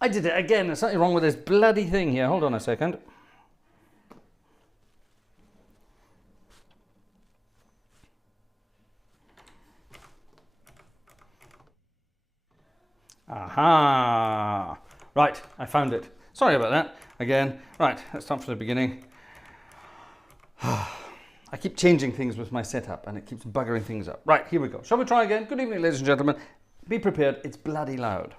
I did it again. There's something wrong with this bloody thing here. Hold on a second. Aha! Right, I found it. Sorry about that. Again. Right, let's start from the beginning. I keep changing things with my setup and it keeps buggering things up. Right, here we go. Shall we try again? Good evening, ladies and gentlemen. Be prepared, it's bloody loud.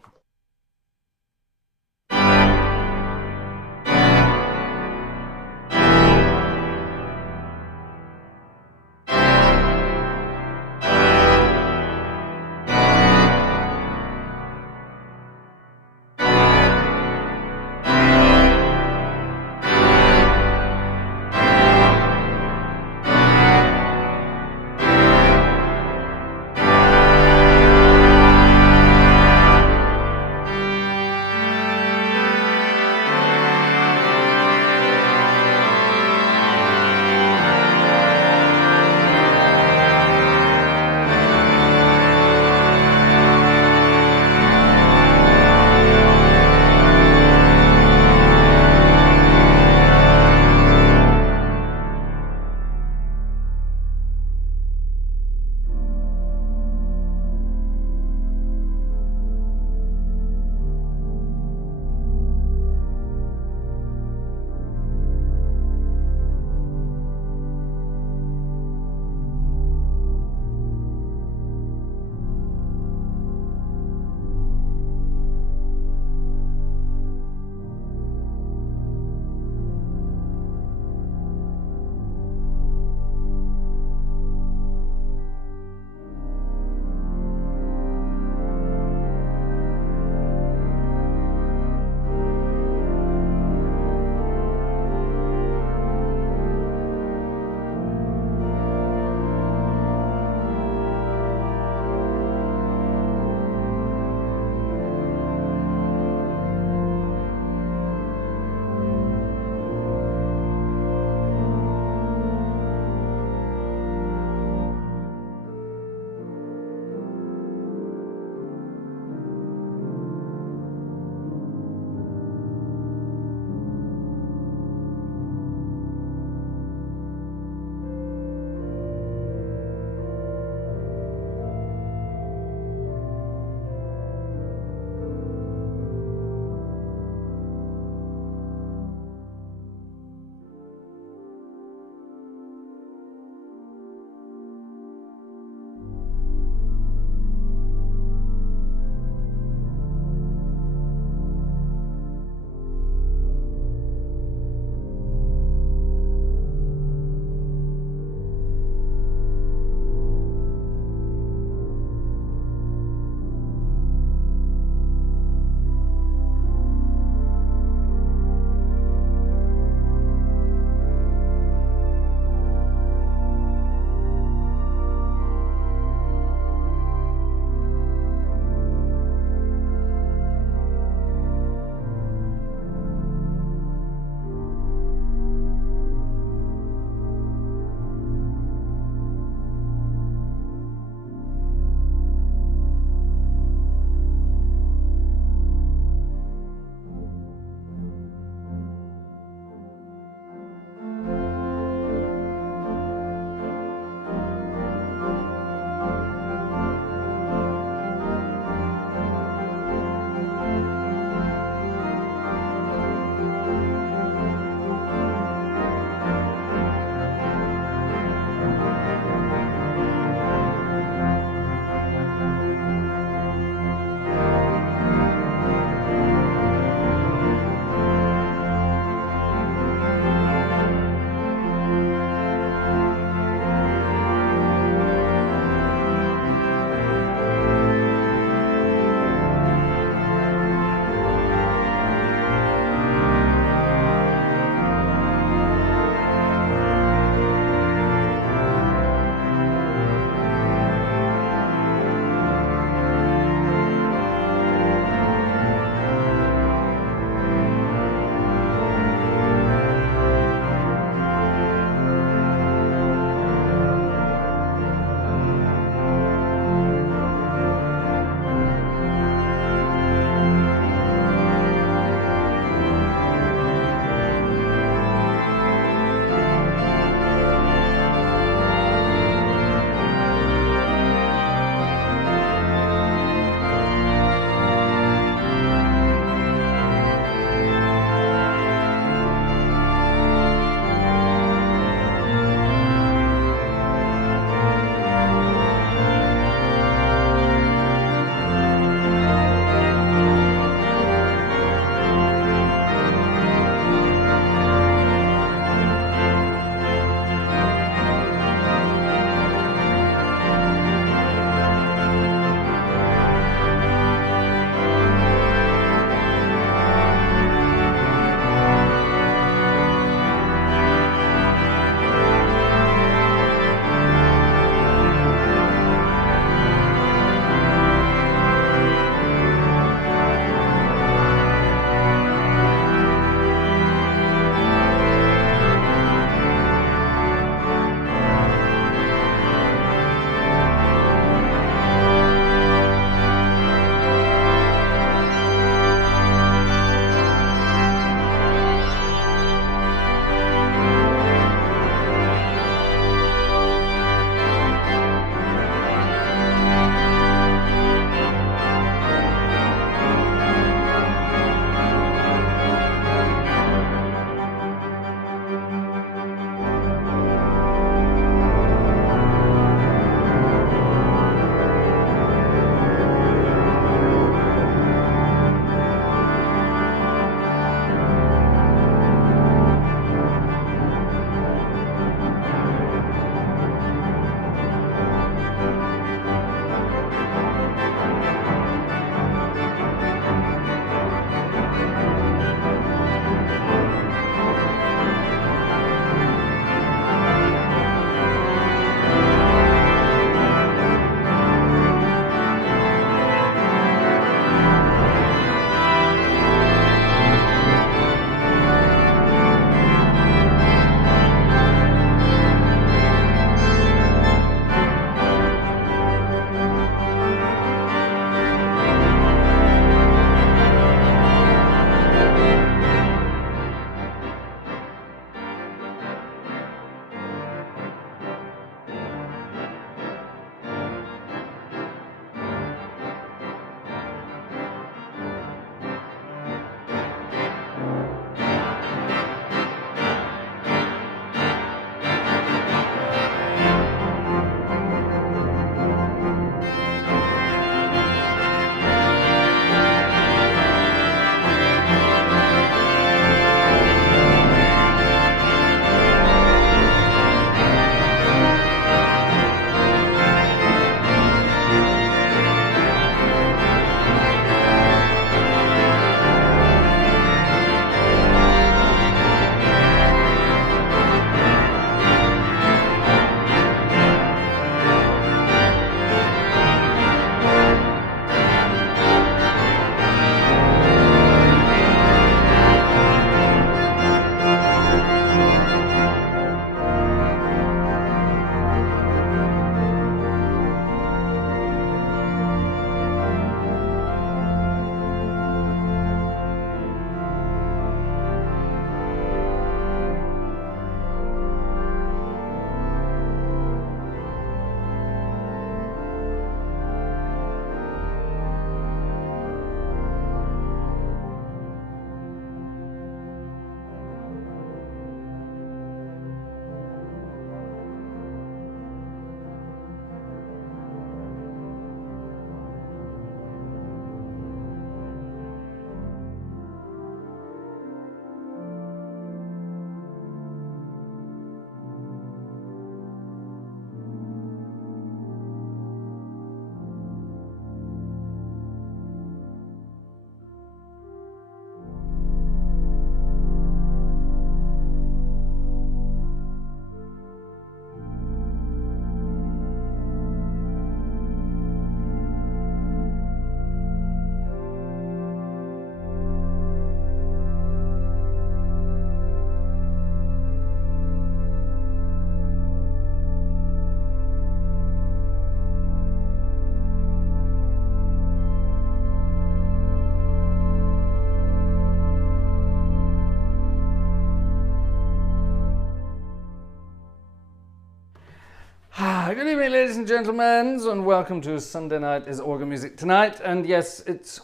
Good evening, ladies and gentlemen, and welcome to Sunday Night is Organ Music Tonight. And yes, it's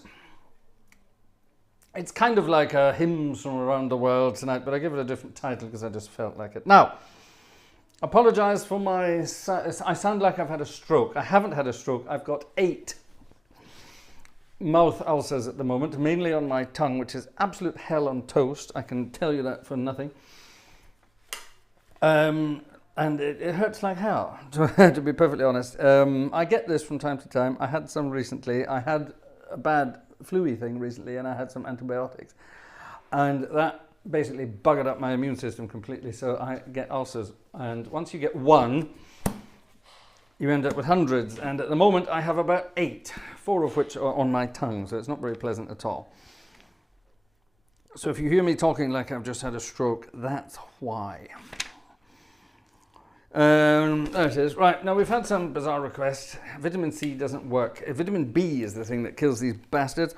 kind of like a hymns from around the world tonight, but I give it a different title because I just felt like it. Now, apologise for I sound like I've had a stroke. I haven't had a stroke. I've got 8 mouth ulcers at the moment, mainly on my tongue, which is absolute hell on toast. I can tell you that for nothing. And it hurts like hell, to be perfectly honest. I get this from time to time. I had some recently. I had a bad flu-y thing recently, and I had some antibiotics. And that basically buggered up my immune system completely, so I get ulcers. And once you get one, you end up with hundreds. And at the moment, I have about 8, 4 of which are on my tongue, so it's not very pleasant at all. So if you hear me talking like I've just had a stroke, that's why. There it is. Right, now we've had some bizarre requests. Vitamin C doesn't work. Vitamin B is the thing that kills these bastards.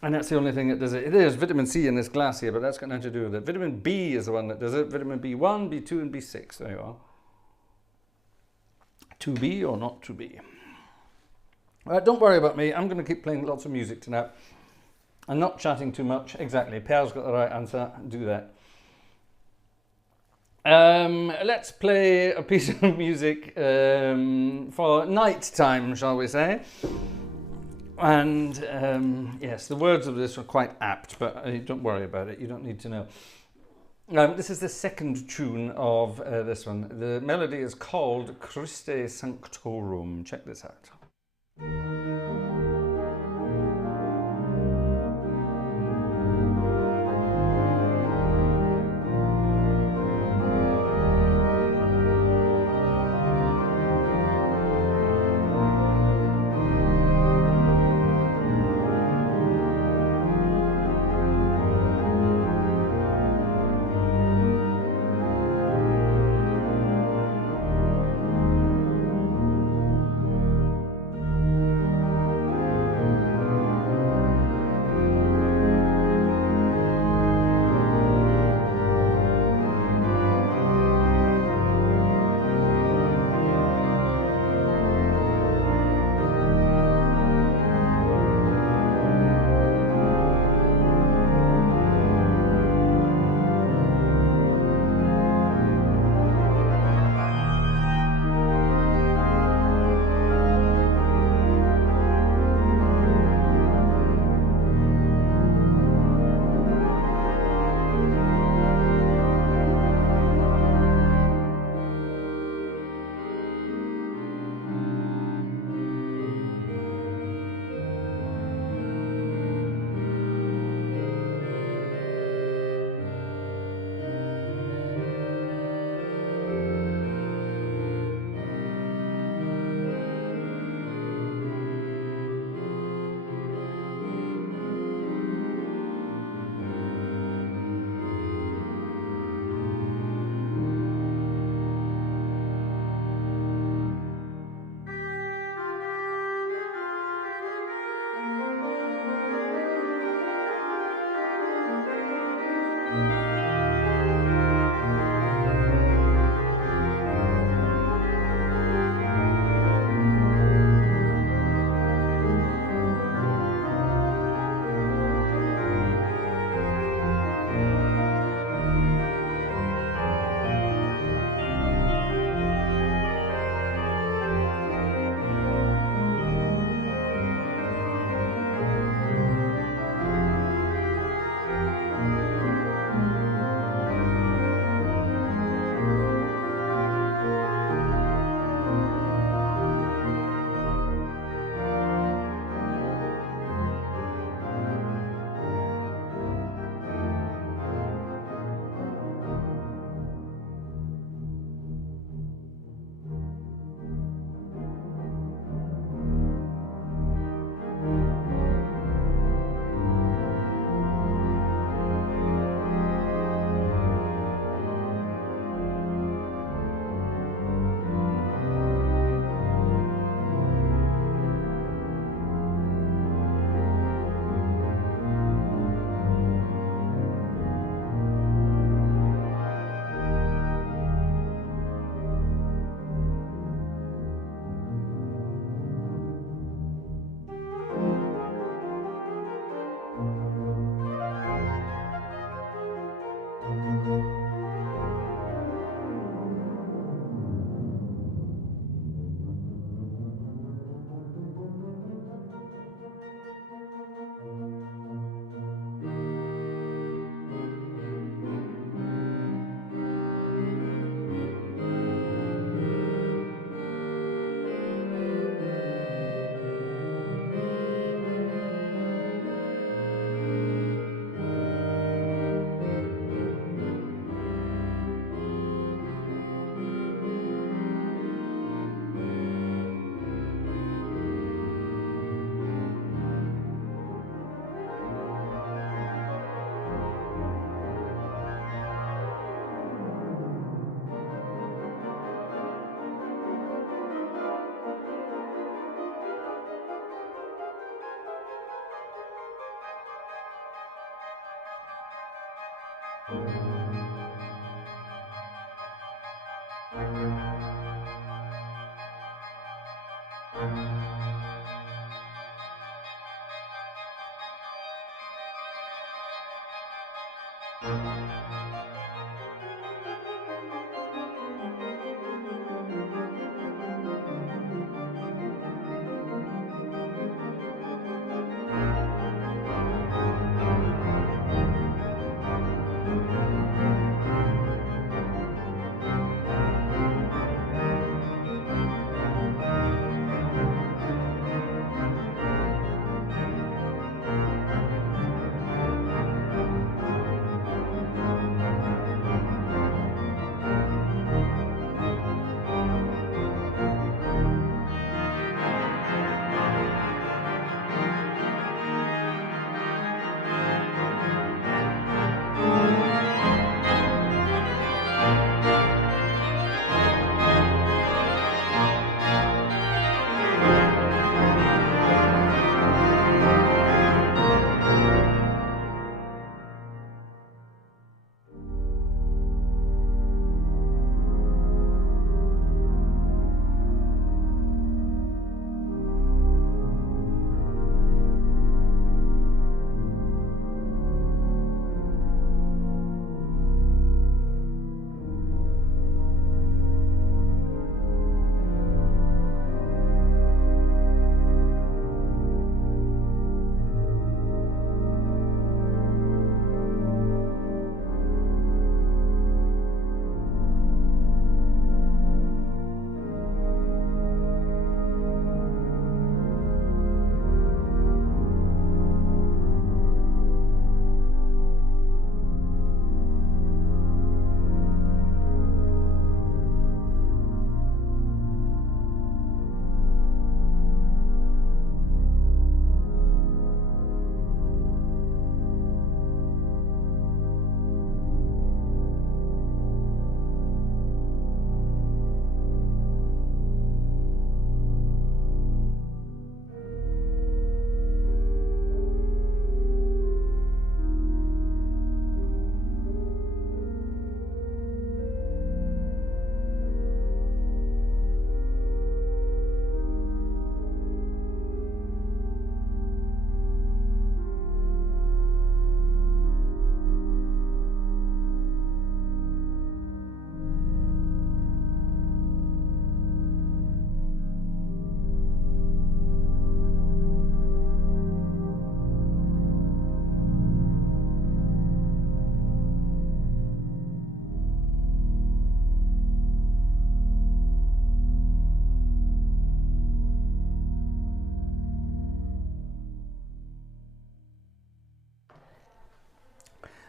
And that's the only thing that does it. It is vitamin C in this glass here, but that's got nothing to do with it. Vitamin B is the one that does it. Vitamin B1, B2, and B6. There you are. To be or not to be. Don't worry about me. I'm going to keep playing lots of music tonight. I'm not chatting too much. Exactly. Pierre's got the right answer. Do that. Let's play a piece of music for night time, shall we say. And yes, the words of this are quite apt, but don't worry about it. You don't need to know. This is the second tune of this one. The melody is called Christe Sanctorum. Check this out.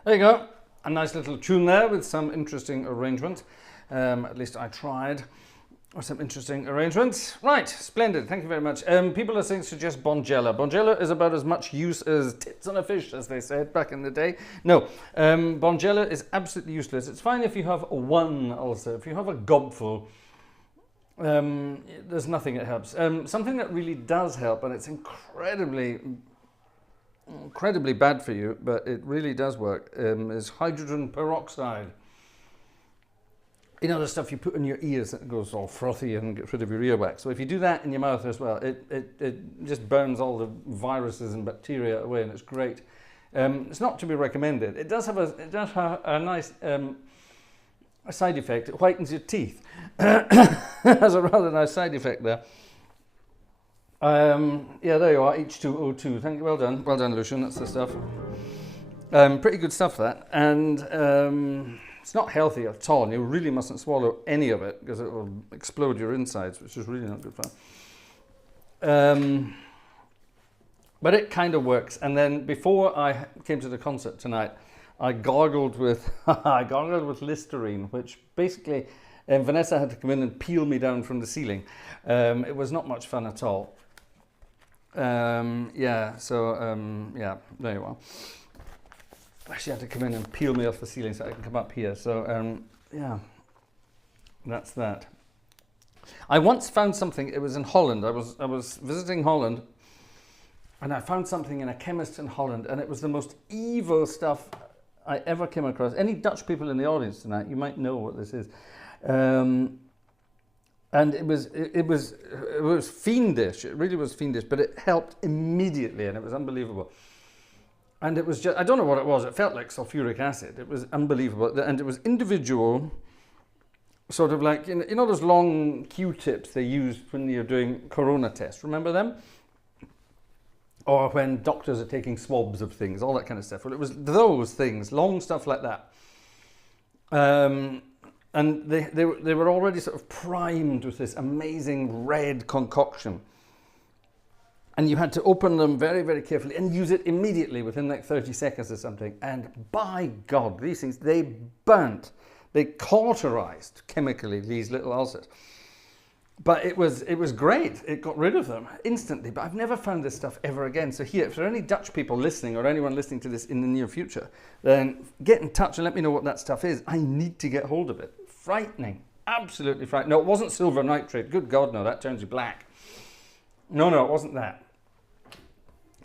There you go. A nice little tune there with some interesting arrangements. At least I tried. Or some interesting arrangements. Right, splendid. Thank you very much. People are saying suggest Bonjela. Bonjela is about as much use as tits on a fish, as they said back in the day. No, Bonjela is absolutely useless. It's fine if you have one ulcer. If you have a gobful, there's nothing that helps. Something that really does help, and it's incredibly bad for you, but it really does work, is hydrogen peroxide. You know, the stuff you put in your ears that goes all frothy and gets rid of your earwax. So if you do that in your mouth as well, it just burns all the viruses and bacteria away, and it's great. It's not to be recommended. It does have a nice a side effect. It whitens your teeth. It has a rather nice side effect there. Yeah, there you are, H2O2. Thank you. Well done, Lucian. That's the stuff. Pretty good stuff, that. And it's not healthy at all, and you really mustn't swallow any of it because it will explode your insides, which is really not good fun. But it kind of works. And then before I came to the concert tonight, I gargled with Listerine, which basically Vanessa had to come in and peel me down from the ceiling. It was not much fun at all. Yeah, there you are. She had to come in and peel me off the ceiling so I can come up here. So, yeah, that's that. I once found something, it was in Holland. I was visiting Holland, and I found something in a chemist in Holland, and it was the most evil stuff I ever came across. Any Dutch people in the audience tonight, you might know what this is. And it was fiendish. It really was fiendish, but it helped immediately, and it was unbelievable. And it was just, I don't know what it was. It felt like sulfuric acid. It was unbelievable. And it was individual, sort of like, you know those long Q-tips they used when you're doing corona tests. Remember them? Or when doctors are taking swabs of things, all that kind of stuff. Well, it was those things, long stuff like that. And they were already sort of primed with this amazing red concoction. And you had to open them very, very carefully and use it immediately within like 30 seconds or something. And by God, these things, they burnt. They cauterized chemically these little ulcers. But it was great. It got rid of them instantly. But I've never found this stuff ever again. So here, if there are any Dutch people listening or anyone listening to this in the near future, then get in touch and let me know what that stuff is. I need to get hold of it. Frightening. Absolutely frightening. No, it wasn't silver nitrate. Good God, no. That turns you black. No, it wasn't that.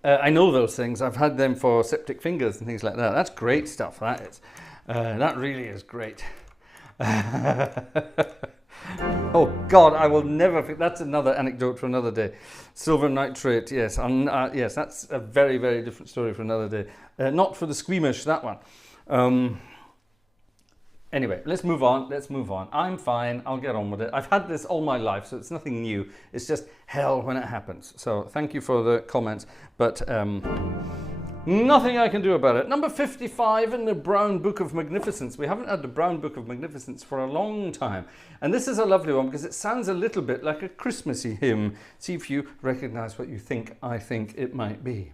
I know those things. I've had them for septic fingers and things like that. That's great stuff, that is. That really is great. Oh, God, I will never... That's another anecdote for another day. Silver nitrate, yes. Yes, that's a very, very different story for another day. Not for the squeamish, that one. Anyway, let's move on. I'm fine. I'll get on with it. I've had this all my life, so it's nothing new. It's just hell when it happens. So thank you for the comments, but nothing I can do about it. Number 55 in the Brown Book of Magnificence. We haven't had the Brown Book of Magnificence for a long time. And this is a lovely one because it sounds a little bit like a Christmassy hymn. See if you recognize what you think I think it might be.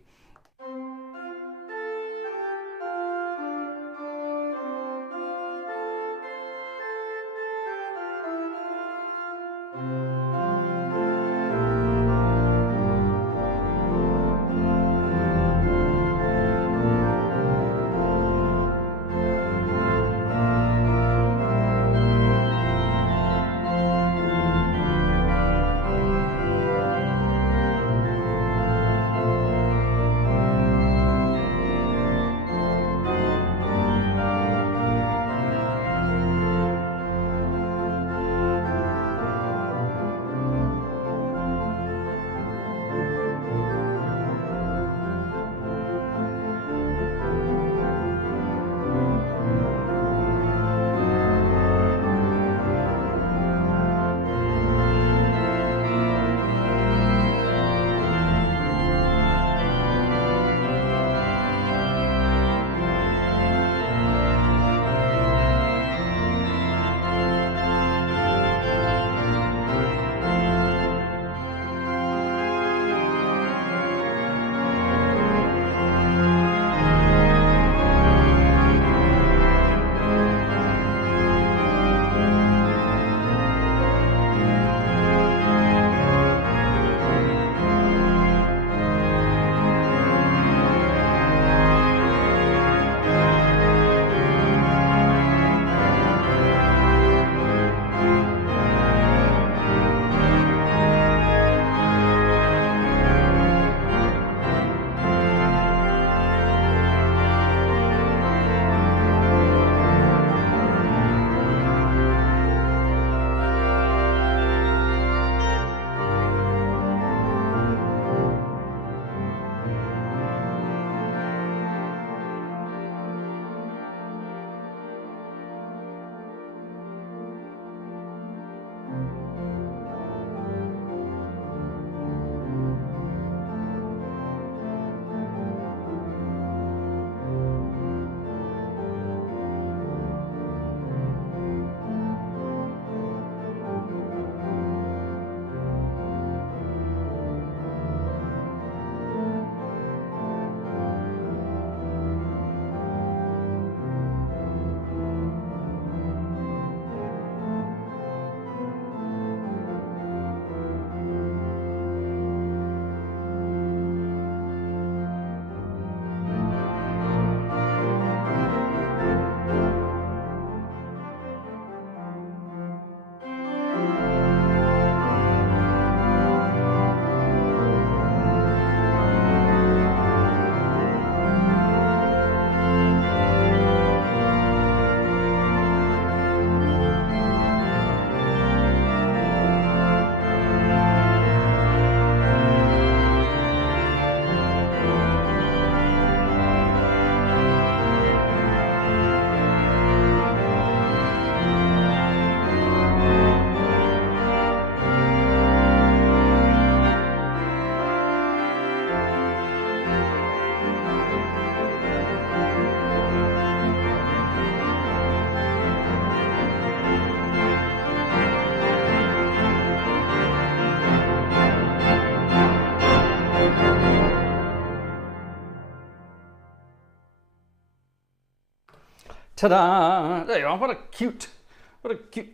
Ta-da! There you are. What a cute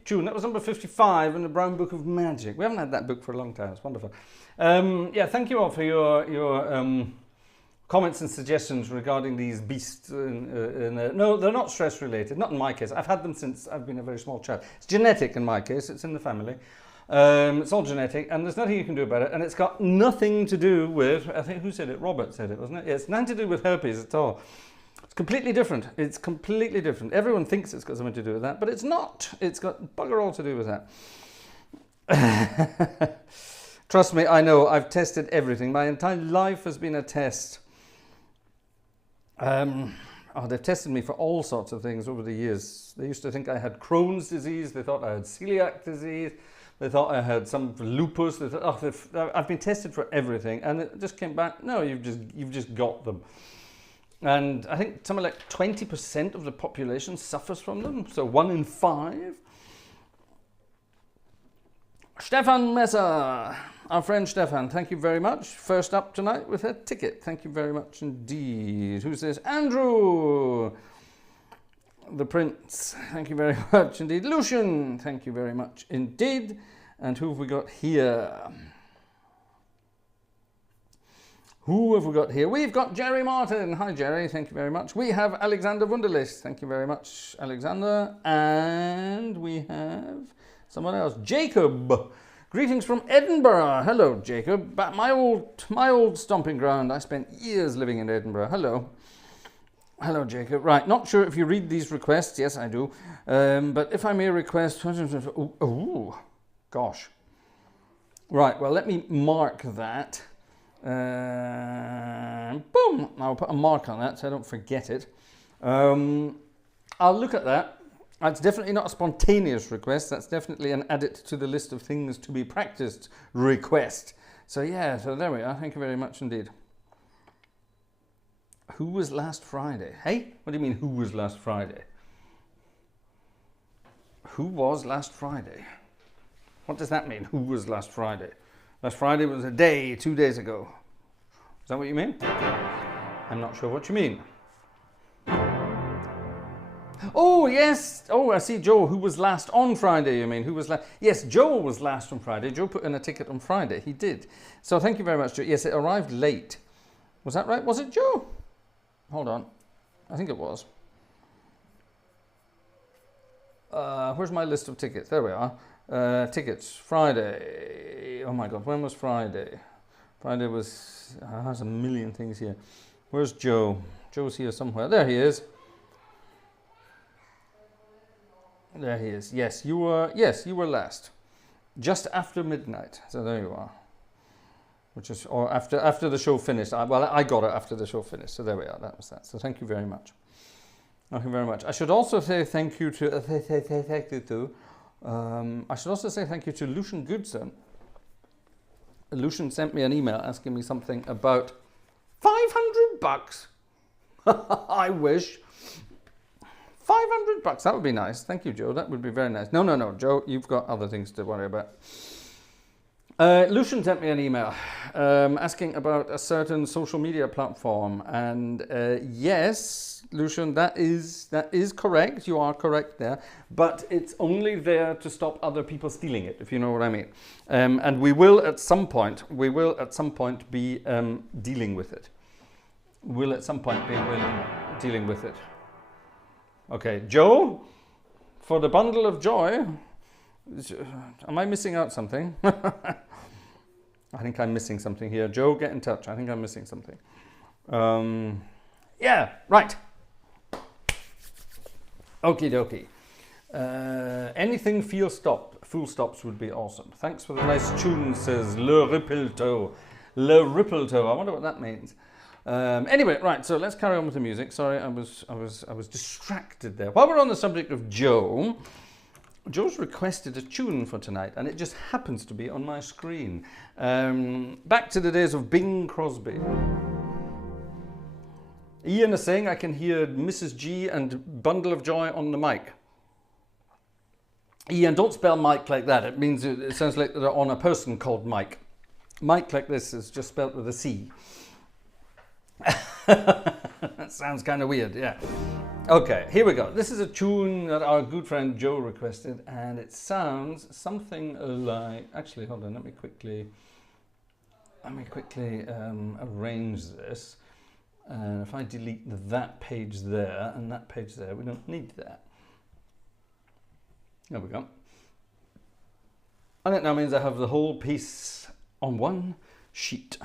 tune. That was number 55 in the Brown Book of Magic. We haven't had that book for a long time. It's wonderful. Yeah, thank you all for your comments and suggestions regarding these beasts. No, they're not stress related. Not in my case. I've had them since I've been a very small child. It's genetic in my case. It's in the family. It's all genetic, and there's nothing you can do about it. And it's got nothing to do with, I think, who said it? Robert said it, wasn't it? Yeah, it's nothing to do with herpes at all. It's completely different. It's completely different. Everyone thinks it's got something to do with that, but it's not. It's got bugger all to do with that. Trust me, I know. I've tested everything. My entire life has been a test. They've tested me for all sorts of things over the years. They used to think I had Crohn's disease. They thought I had celiac disease. They thought I had some lupus. They thought, I've been tested for everything, and it just came back. No, you've just got them. And I think something like 20% of the population suffers from them. So 1 in 5. Stefan Messer, our friend Stefan, thank you very much. First up tonight with a ticket. Thank you very much indeed. Who's this? Andrew, the Prince. Thank you very much indeed. Lucian, thank you very much indeed. And who have we got here? Who have we got here? We've got Jerry Martin. Hi, Jerry. Thank you very much. We have Alexander Wunderlich. Thank you very much, Alexander. And we have someone else. Jacob. Greetings from Edinburgh. Hello, Jacob. My old stomping ground. I spent years living in Edinburgh. Hello. Hello, Jacob. Right. Not sure if you read these requests. Yes, I do. But if I may request... Oh, gosh. Right. Well, let me mark that. Boom! I'll put a mark on that so I don't forget it. I'll look at that. That's definitely not a spontaneous request. That's definitely an add it to the list of things to be practiced request. So yeah, so there we are. Thank you very much indeed. Who was last Friday? Hey? What do you mean, who was last Friday? Who was last Friday? What does that mean, who was last Friday? Last Friday was a day, 2 days ago. Is that what you mean? I'm not sure what you mean. Oh, yes. Oh, I see, Joe. Who was last on Friday, you mean? Who was last? Yes, Joe was last on Friday. Joe put in a ticket on Friday. He did. So thank you very much, Joe. Yes, it arrived late. Was that right? Was it Joe? Hold on. I think it was. Where's my list of tickets? There we are. Tickets, Friday. Oh my God, when was Friday? Friday was, there's a million things here. Where's Joe? Joe's here somewhere. There he is. There he is. Yes, you were last. Just after midnight. So there you are. Which is, or after the show finished. I got it after the show finished. So there we are. That was that. So thank you very much. Thank you very much. I should also say thank you to, I should also say thank you to Lucian Goodson. Lucian sent me an email asking me something about $500. I wish. $500. That would be nice. Thank you, Joe. That would be very nice. No, Joe, you've got other things to worry about. Lucian sent me an email asking about a certain social media platform, and yes, Lucian, that is correct. You are correct there, but it's only there to stop other people stealing it, if you know what I mean. And we will at some point be dealing with it. We'll at some point be dealing with it. Okay, Joe, for the bundle of joy. Am I missing out something? I think I'm missing something here. Joe, get in touch. I think I'm missing something. Yeah, right. Okie dokie. Anything full stops would be awesome. Thanks for the nice tune, says Le Rippleto. Le Rippleto. I wonder what that means. Anyway, right, so let's carry on with the music. Sorry, I was distracted there. While we're on the subject of Joe, Joe's requested a tune for tonight, and it just happens to be on my screen. Back to the days of Bing Crosby. Ian is saying I can hear Mrs. G and Bundle of Joy on the mic. Ian, don't spell Mike like that. It means it sounds like they're on a person called Mike. Mike like this is just spelled with a C. That sounds kind of weird, yeah. Okay, here we go. This is a tune that our good friend Joe requested, and it sounds something like. Actually, hold on. Let me quickly arrange this. And if I delete that page there and that page there, we don't need that. There we go. And it now means I have the whole piece on one sheet.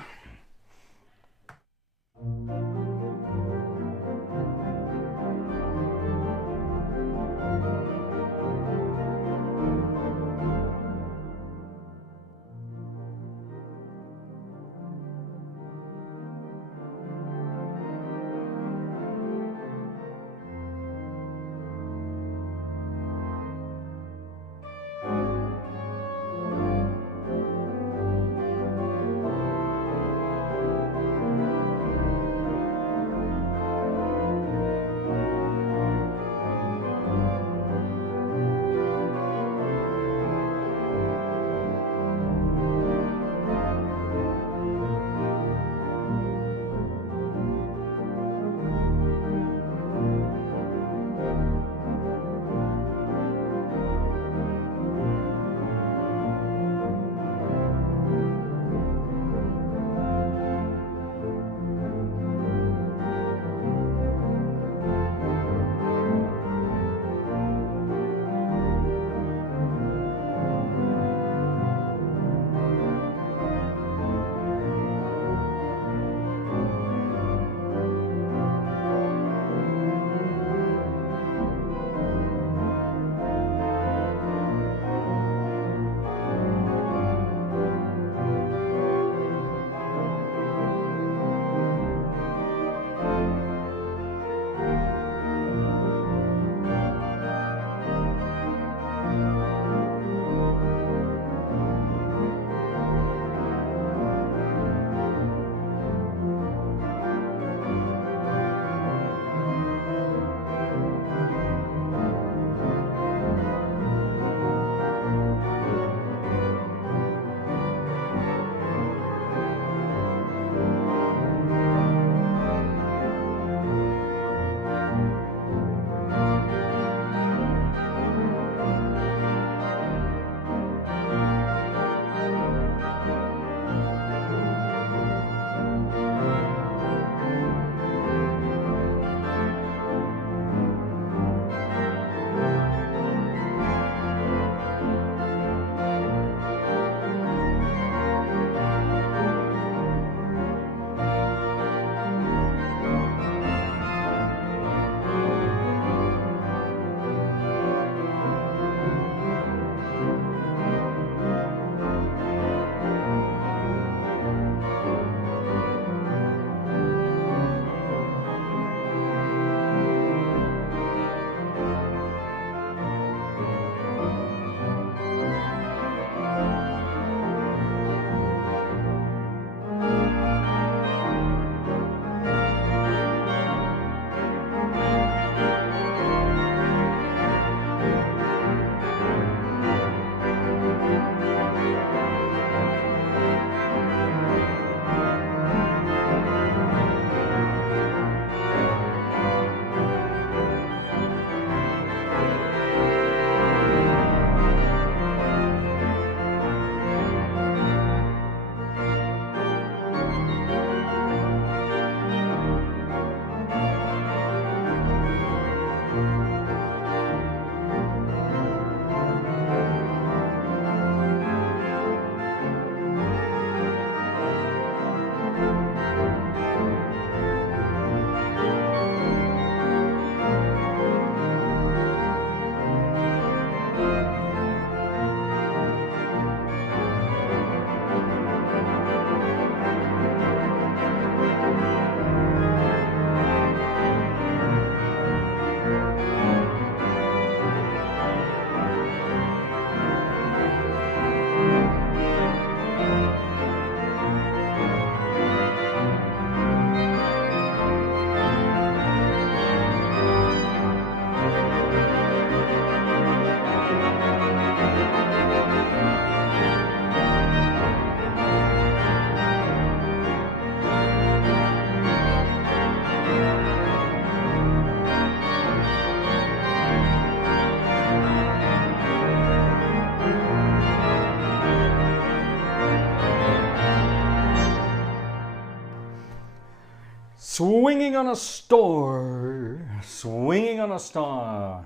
Swinging on a star, swinging on a star.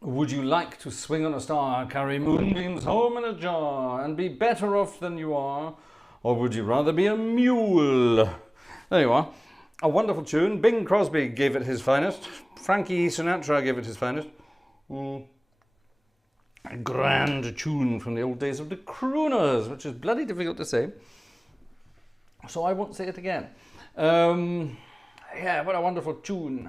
Would you like to swing on a star, carry moonbeams home in a jar, and be better off than you are? Or would you rather be a mule? There you are. A wonderful tune. Bing Crosby gave it his finest. Frankie Sinatra gave it his finest. A grand tune from the old days of the Crooners, which is bloody difficult to say. So I won't say it again. Yeah, what a wonderful tune.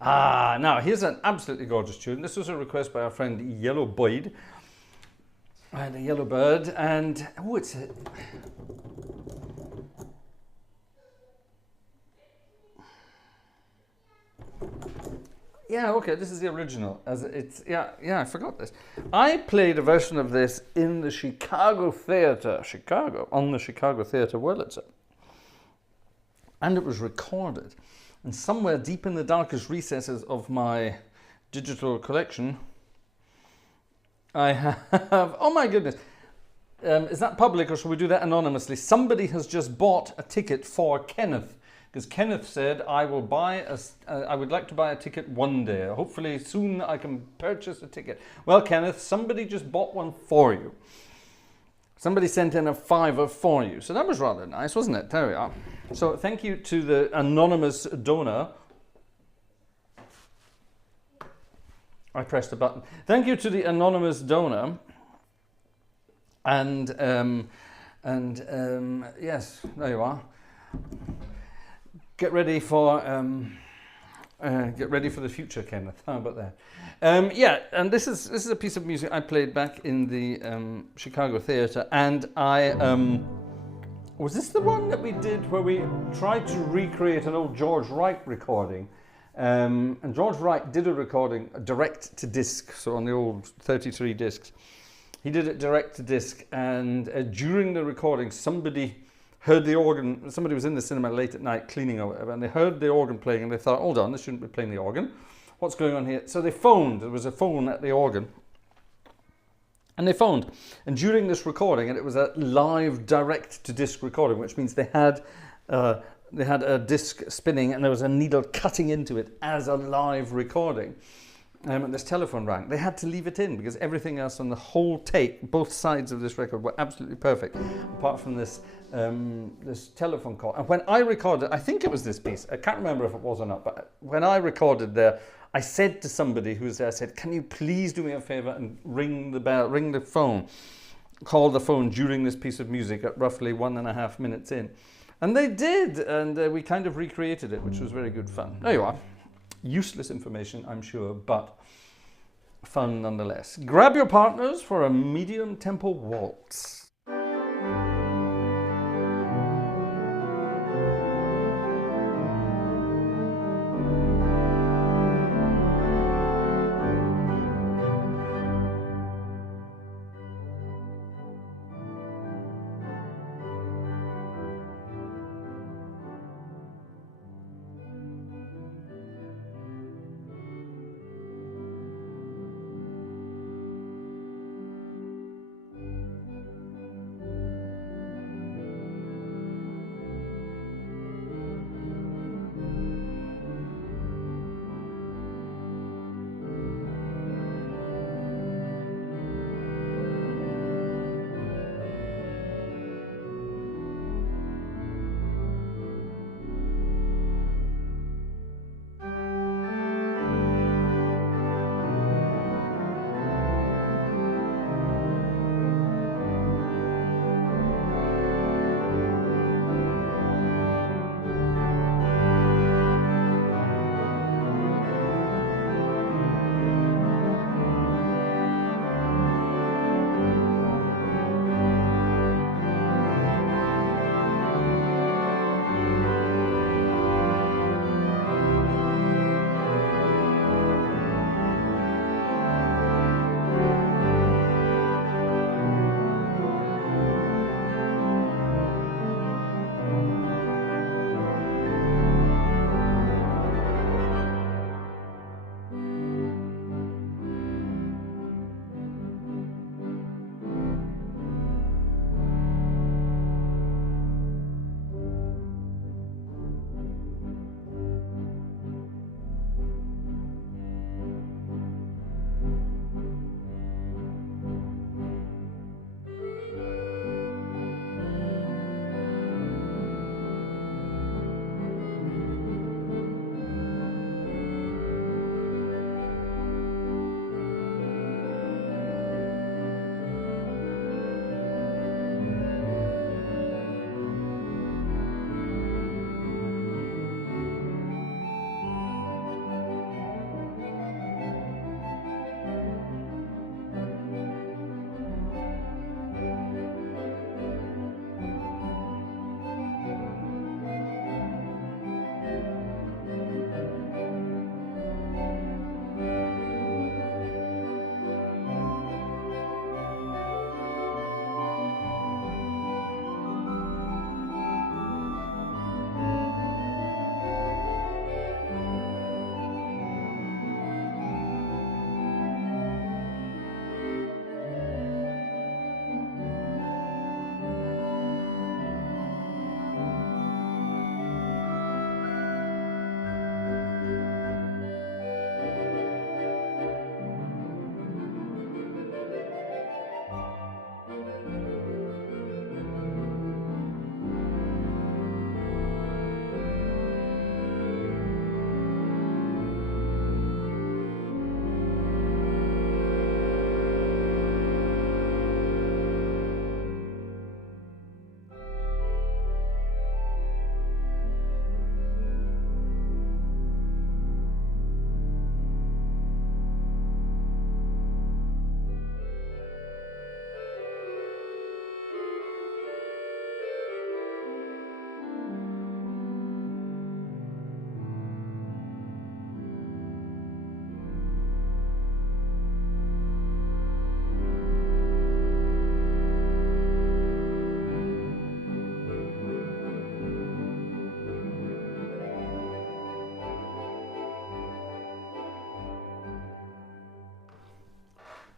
Now here's an absolutely gorgeous tune. This was a request by our friend Yellow Boyd. And a yellow bird, and oh, it's a, yeah, okay, this is the original. As it's I forgot this. I played a version of this in the Chicago Theatre, on the Chicago Theatre Wurlitzer, and it was recorded. And somewhere deep in the darkest recesses of my digital collection, I have, oh my goodness, is that public or should we do that anonymously? Somebody has just bought a ticket for Kenneth, because Kenneth said, I would like to buy a ticket one day. Hopefully soon I can purchase a ticket. Well, Kenneth, somebody just bought one for you. Somebody sent in a $5 for you. So that was rather nice, wasn't it? There we are. So thank you to the anonymous donor. I pressed a button. Thank you to the anonymous donor, and yes, there you are. Get ready for the future, Kenneth. How about that? Yeah, and this is a piece of music I played back in the Chicago Theatre, and was this the one that we did where we tried to recreate an old George Wright recording? And George Wright did a recording direct to disc, so on the old 33 discs. He did it direct to disc, and during the recording, somebody heard the organ. Somebody was in the cinema late at night cleaning or whatever, and they heard the organ playing, and they thought, hold on, this shouldn't be playing the organ. What's going on here? So they phoned. There was a phone at the organ. And they phoned. And during this recording, and it was a live direct to disc recording, which means they had a disc spinning and there was a needle cutting into it as a live recording. And this telephone rang. They had to leave it in because everything else on the whole take, both sides of this record, were absolutely perfect, apart from this this telephone call. And when I recorded, I think it was this piece, I can't remember if it was or not, but when I recorded there, I said to somebody who was there, I said, can you please do me a favor and ring the bell, ring the phone, call the phone during this piece of music at roughly 1.5 minutes in. And they did, and we kind of recreated it, which was very good fun. There you are. Useless information, I'm sure, but fun nonetheless. Grab your partners for a medium tempo waltz.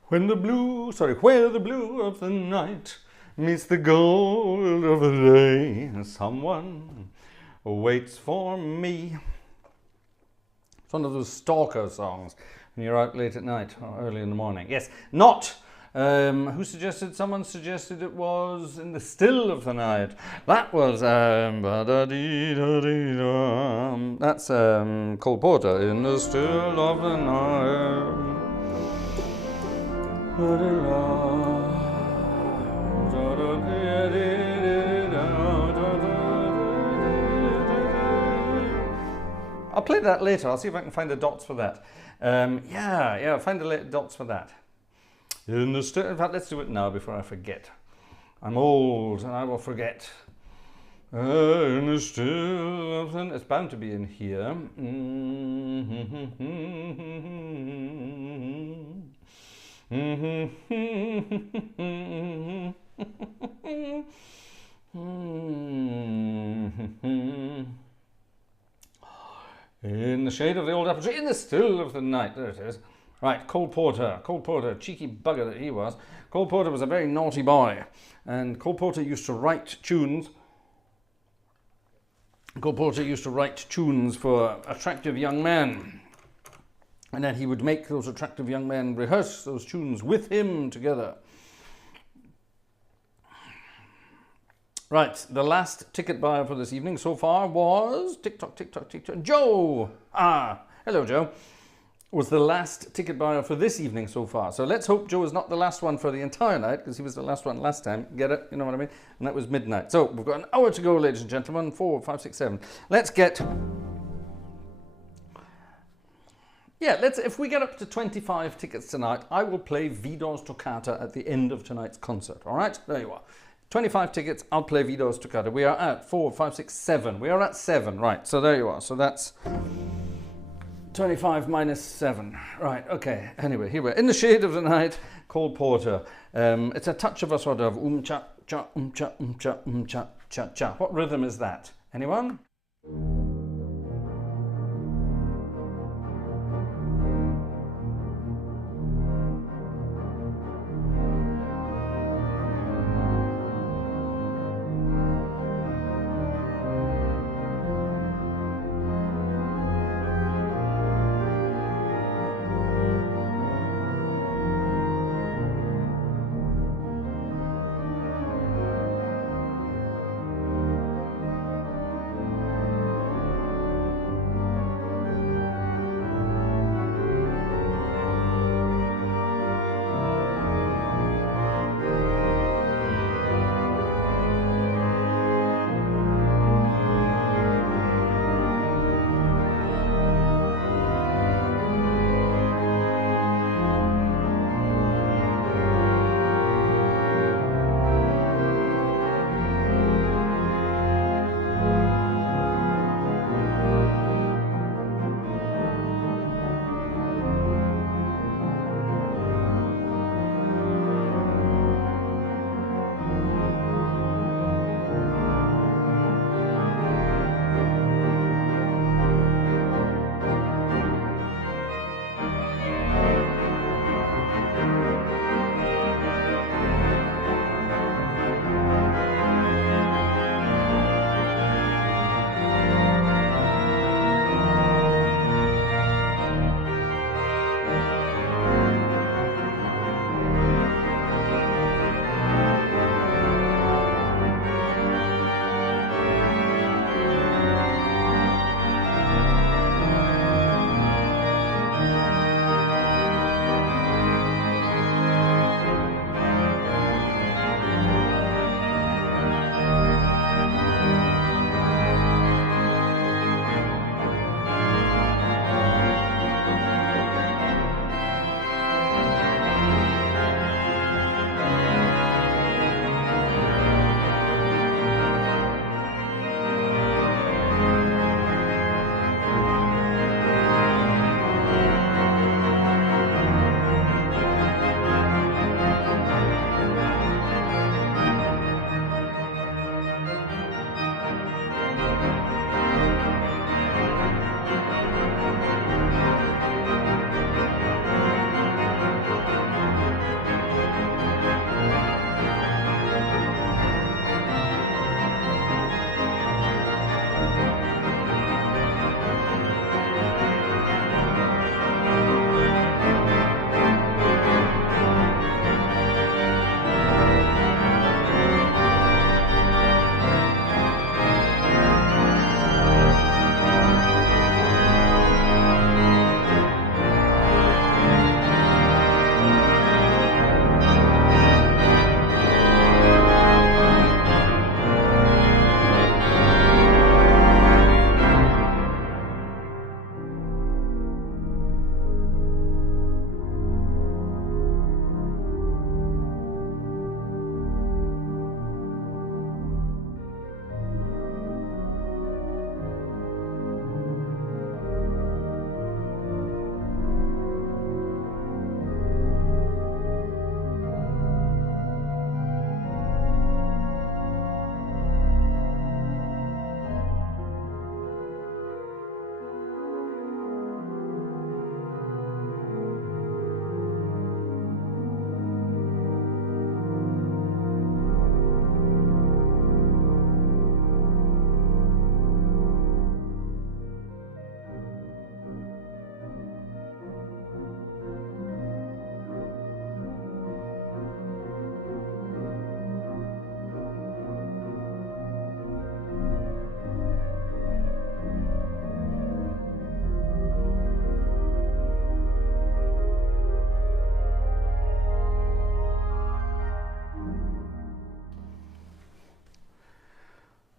where the blue of the night meets the gold of the day, someone waits for me. It's one of those stalker songs when you're out late at night or early in the morning. Yes, not. Who suggested? Someone suggested it was In the Still of the Night. That was that's Cole Porter. In the Still of the Night. I'll play that later. I'll see if I can find the dots for that. Yeah, find the dots for that. In the still, in fact, let's do it now before I forget. I'm old and I will forget. In the still of the, it's bound to be in here. In the shade of the old apple tree, in the still of the night. There it is. Right, Cole Porter, cheeky bugger that he was. Cole Porter was a very naughty boy, and Cole Porter used to write tunes. Cole Porter used to write tunes for attractive young men, and then he would make those attractive young men rehearse those tunes with him together. Right, the last ticket buyer for this evening so far was TikTok, Joe. Hello, Joe. Was the last ticket buyer for this evening so far. So let's hope Joe is not the last one for the entire night, because he was the last one last time. Get it? You know what I mean? And that was midnight. So we've got an hour to go, ladies and gentlemen. 4, 5, 6, 7. Let's get... Yeah, if we get up to 25 tickets tonight, I will play Vidor's Toccata at the end of tonight's concert. All right? There you are. 25 tickets, I'll play Vidor's Toccata. We are at 4, 5, 6, 7. We are at 7. Right, so there you are. So that's... 25 minus 7. Right, okay. Anyway, here we're in the shade of the night, Cole Porter. It's a touch of a sort of cha, cha, cha, cha, cha, cha, cha. What rhythm is that? Anyone?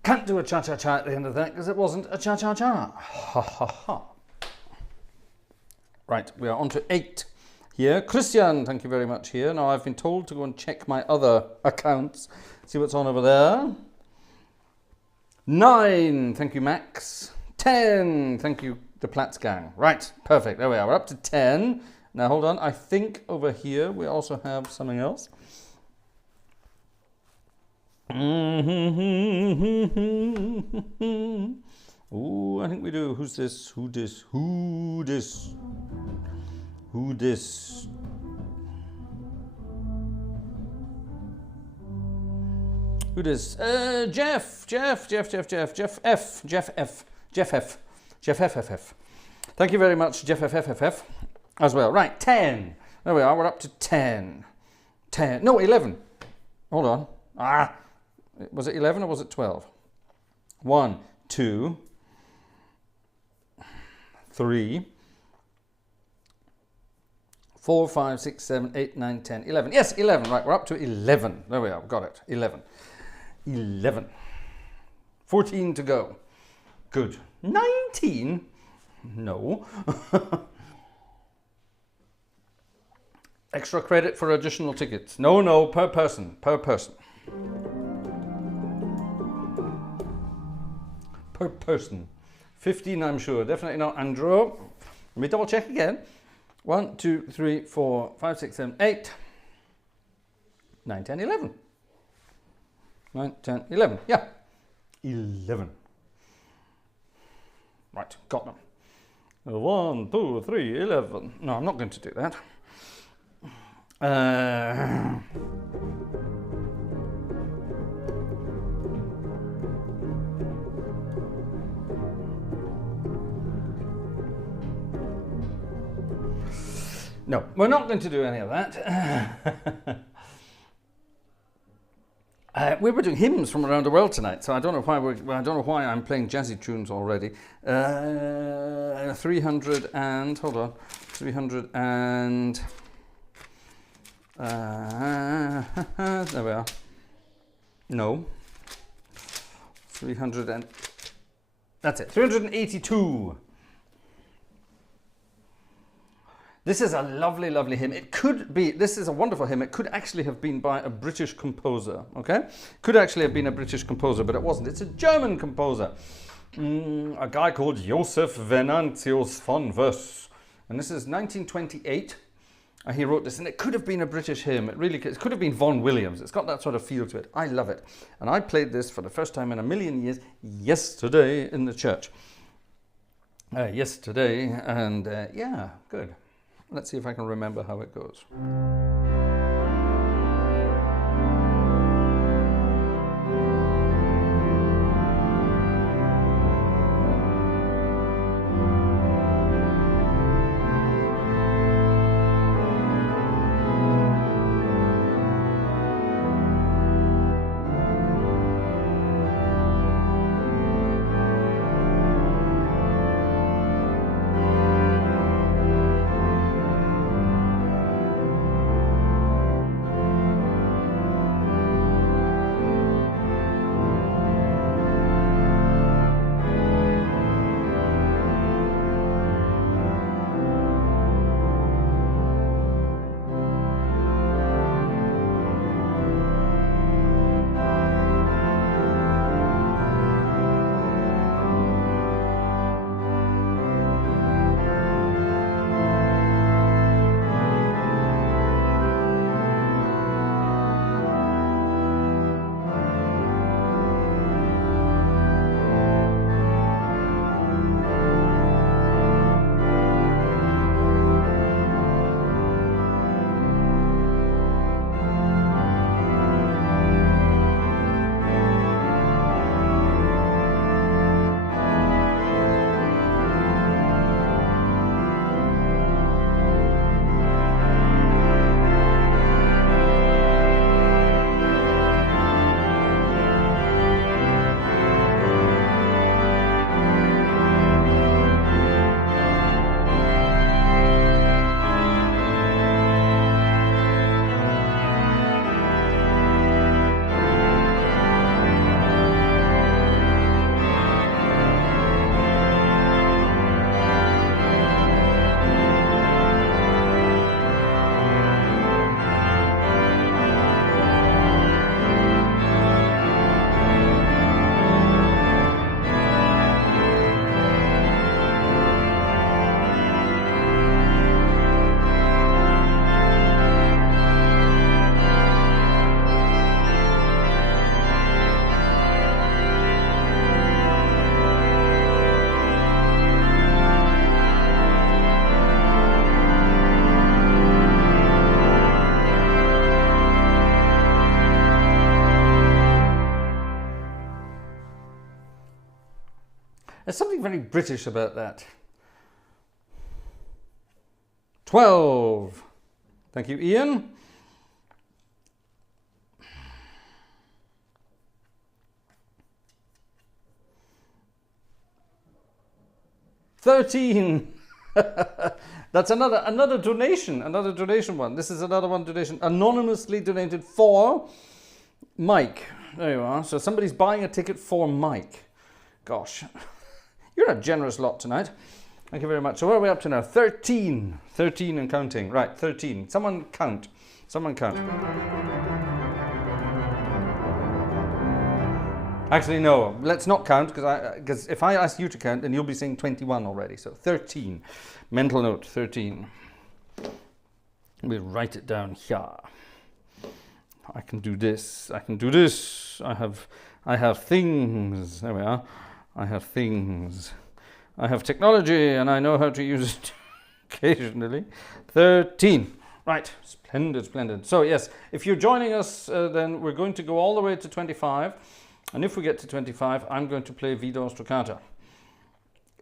Can't do a cha-cha-cha at the end of that because it wasn't a cha-cha-cha. Ha ha ha. Right, we are on to 8 here. Christian, thank you very much here. Now I've been told to go and check my other accounts. See what's on over there. 9, thank you Max. 10, thank you the Platts gang. Right, perfect, there we are. We're up to 10. Now hold on, I think over here we also have something else. Oh, I think we do. Who's this? Who this? Who this? Who this? Who this? Jeff F. Thank you very much, Jeff F. As well. Right, 10. There we are. We're up to 10. 10. No, 11. Hold on. Was it 11 or was it 12? 1, 2, 3, 4, 5, 6, 7, 8, 9, 10, 11. Yes, 11. Right, we're up to 11. There we are. Got it. 11. 11. 14 to go. Good. 19? No. Extra credit for additional tickets. No, per person. Per person. Per person. 15, I'm sure. Definitely not Andrew. Let me double check again. 1, 2, 3, 4, 5, 6, 7, 8, 9, 10, 11. 9, 10, 11. Yeah. 11. Right, got them. 1, 2, 3, 11. No, I'm not going to do that. No, we're not going to do any of that. We were doing hymns from around the world tonight, so I don't know why I'm playing jazzy tunes already. 300 and hold on, 300 and there we are. No, 300 and that's it. 382. This is a lovely, lovely hymn. It could be, this is a wonderful hymn. It could actually have been by a British composer, okay? Could actually have been a British composer, but it wasn't. It's a German composer. A guy called Josef Venantius von Voss. And this is 1928. He wrote this, and it could have been a British hymn. It could have been Vaughan Williams. It's got that sort of feel to it. I love it. And I played this for the first time in a million years yesterday in the church. Yesterday, and yeah, good. Let's see if I can remember how it goes. There's something very British about that. 12. Thank you, Ian. 13. That's another donation one. This is another one donation, anonymously donated for Mike. There you are. So somebody's buying a ticket for Mike. Gosh, you're a generous lot tonight. Thank you very much. So what are we up to now? 13. 13 and counting. Right, 13. Someone count. Actually, no, let's not count, because if I ask you to count, then you'll be saying 21 already. So 13. Mental note, 13. We'll write it down here. I can do this. I have things. There we are. I have things. I have technology, and I know how to use it occasionally. 13. Right, splendid. So yes, if you're joining us, then we're going to go all the way to 25. And if we get to 25, I'm going to play Vidor Toccata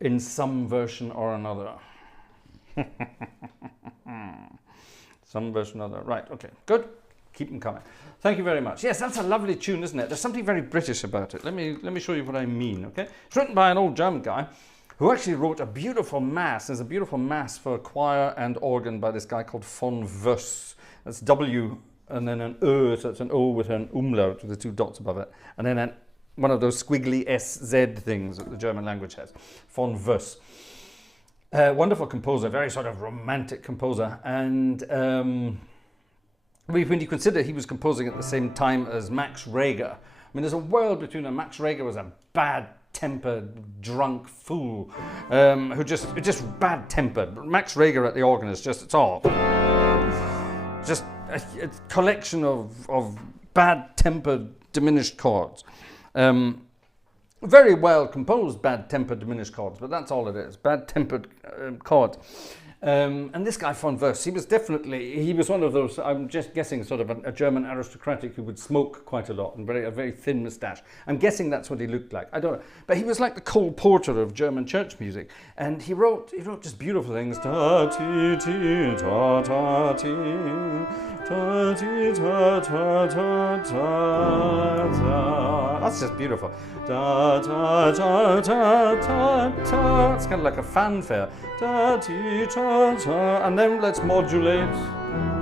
in some version or another. Some version or another. Right, okay, good. Keep them coming. Thank you very much. Yes, that's a lovely tune, isn't it? There's something very British about it. Let me show you what I mean, okay? It's written by an old German guy who actually wrote a beautiful mass. There's a beautiful mass for choir and organ by this guy called von Voss. That's W and then an O, so it's an O with an umlaut with the two dots above it, and then one of those squiggly SZ things that the German language has. Von Voss. Wonderful composer, very sort of romantic composer, and when you consider he was composing at the same time as Max Reger, I mean, there's a world between them. Max Reger was a bad-tempered, drunk fool who just bad-tempered. Max Reger at the organ is just, it's all just a collection of bad-tempered diminished chords. Very well composed bad-tempered diminished chords, but that's all it is, bad-tempered chords. And this guy von Voss, he was one of those, I'm just guessing, sort of a German aristocratic who would smoke quite a lot and a very thin moustache. I'm guessing that's what he looked like. I don't know. But he was like the Cole Porter of German church music. And he wrote just beautiful things. Ta ti ti ta ta ti ta ti ta ta ta ta ta. That's just beautiful. Ta ta ta ta ta ta. It's kind of like a fanfare. Ta ti ta ta. And then let's modulate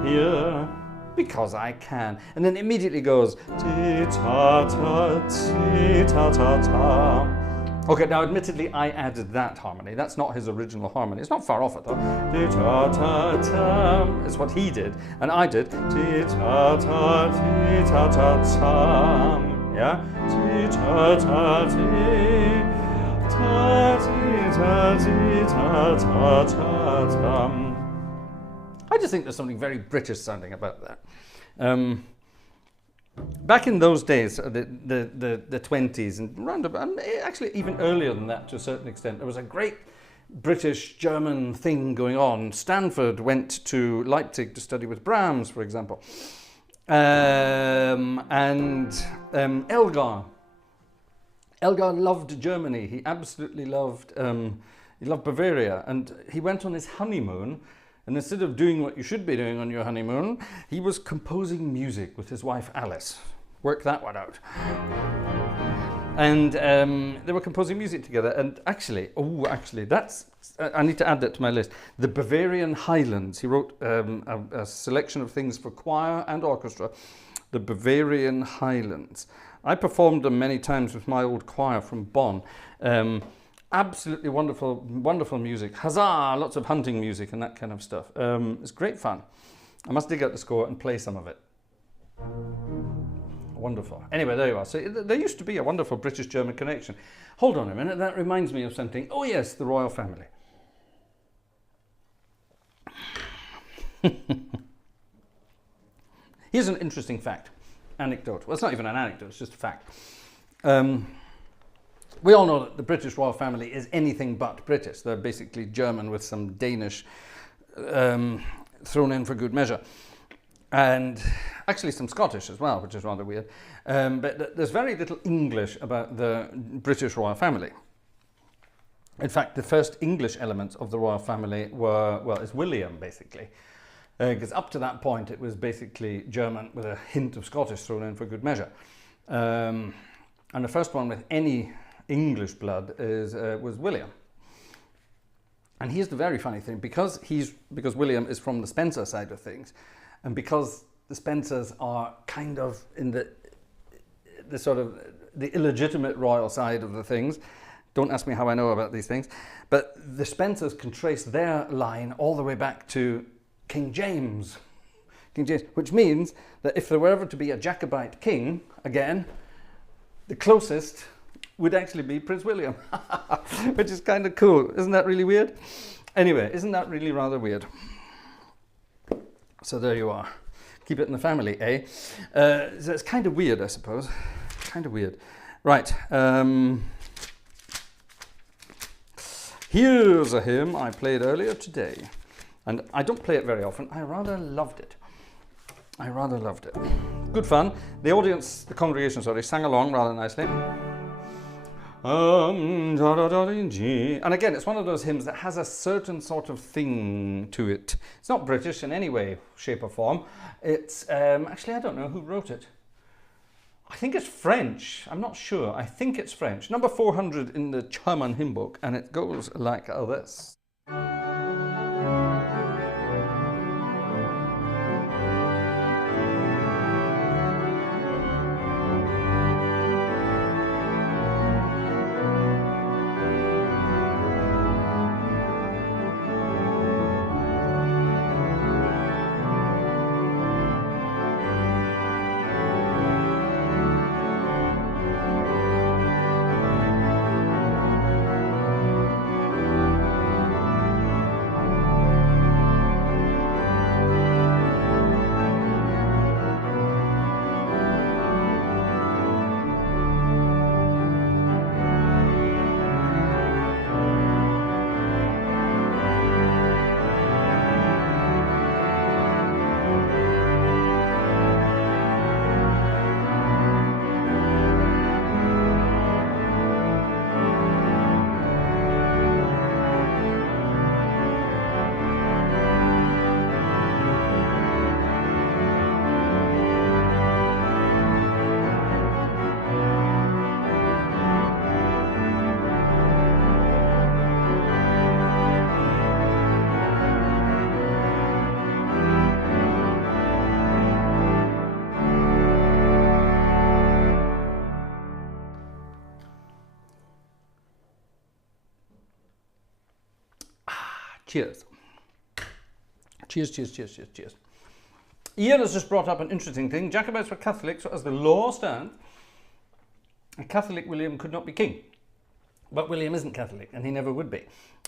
here because I can. And then immediately goes ti ta ta ti ta ta ta. Okay, now admittedly I added that harmony. That's not his original harmony. It's not far off it though. Ti ta ta ta. It's what he did, and I did. Ti ta ta ti ta ta ta. Yeah. Ti ta ta ti ta ti ta ti ta ta ta ta. I just think there's something very British sounding about that. Back in those days, the 20s and round about, and actually even earlier than that to a certain extent, there was a great British-German thing going on. Stanford went to Leipzig to study with Brahms, for example. Elgar loved Germany. He absolutely loved Bavaria, and he went on his honeymoon. And instead of doing what you should be doing on your honeymoon, he was composing music with his wife Alice. Work that one out. And they were composing music together. And actually, that's, I need to add that to my list. The Bavarian Highlands. He wrote a selection of things for choir and orchestra. The Bavarian Highlands. I performed them many times with my old choir from Bonn. Absolutely wonderful, wonderful music. Huzzah! Lots of hunting music and that kind of stuff. It's great fun. I must dig out the score and play some of it. Wonderful. Anyway, there you are. So there used to be a wonderful British-German connection. Hold on a minute. That reminds me of something. Oh yes, the royal family. Here's an interesting fact. Anecdote. Well, it's not even an anecdote. It's just a fact. We all know that the British royal family is anything but British. They're basically German with some Danish thrown in for good measure. And actually some Scottish as well, which is rather weird. But there's very little English about the British royal family. In fact, the first English elements of the royal family were, well, it's William, basically. Because up to that point, it was basically German with a hint of Scottish thrown in for good measure. And the first one with any English blood was William. And here's the very funny thing, because William is from the Spencer side of things, and because the Spencers are kind of in the sort of the illegitimate royal side of the things. Don't ask me how I know about these things, but the Spencers can trace their line all the way back to King James, which means that if there were ever to be a Jacobite king again, the closest would actually be Prince William, which is kind of cool. Isn't that really weird? Anyway, isn't that really rather weird? So there you are. Keep it in the family, eh? So it's kind of weird, I suppose. Kind of weird. Right. Here's a hymn I played earlier today. And I don't play it very often. I rather loved it. Good fun. The audience, the congregation, sorry, sang along rather nicely. And again, it's one of those hymns that has a certain sort of thing to it. It's not British in any way, shape or form. It's, actually, I don't know who wrote it. I think it's French. I'm not sure. I think it's French. Number 400 in the German hymn book, and it goes like this. Cheers. Cheers, cheers, cheers, cheers, cheers. Ian has just brought up an interesting thing. Jacobites were Catholics, so as the law stands, a Catholic William could not be king. But William isn't Catholic, and he never would be.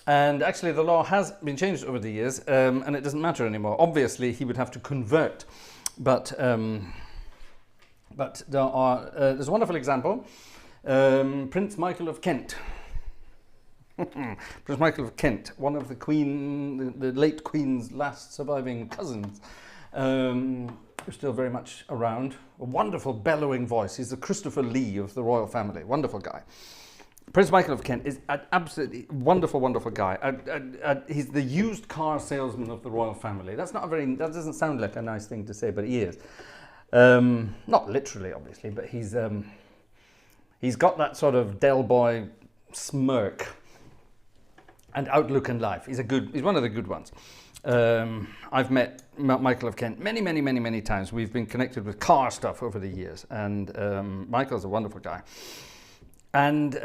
And actually the law has been changed over the years, and it doesn't matter anymore. Obviously, he would have to convert. But there's a wonderful example. Prince Michael of Kent. Prince Michael of Kent, one of the late Queen's last surviving cousins, who's still very much around. A wonderful bellowing voice. He's the Christopher Lee of the royal family. Wonderful guy. Prince Michael of Kent is an absolutely wonderful, wonderful guy. He's the used car salesman of the royal family. That doesn't sound like a nice thing to say, but he is. Not literally, obviously, but he's got that sort of Del Boy smirk and outlook in life. He's one of the good ones. I've met Michael of Kent many times. We've been connected with car stuff over the years, and Michael's a wonderful guy. And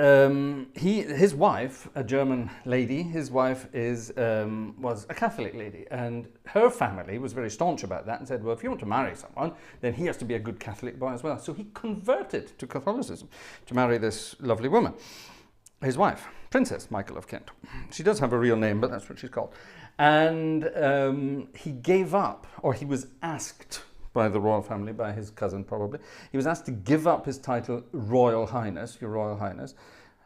his wife, a German lady, his wife was a Catholic lady, and her family was very staunch about that and said, well, if you want to marry someone, then he has to be a good Catholic boy as well. So he converted to Catholicism to marry this lovely woman, his wife, Princess Michael of Kent. She does have a real name, but that's what she's called. And he gave up, or he was asked by the royal family, by his cousin probably, he was asked to give up his title Royal Highness, Your Royal Highness,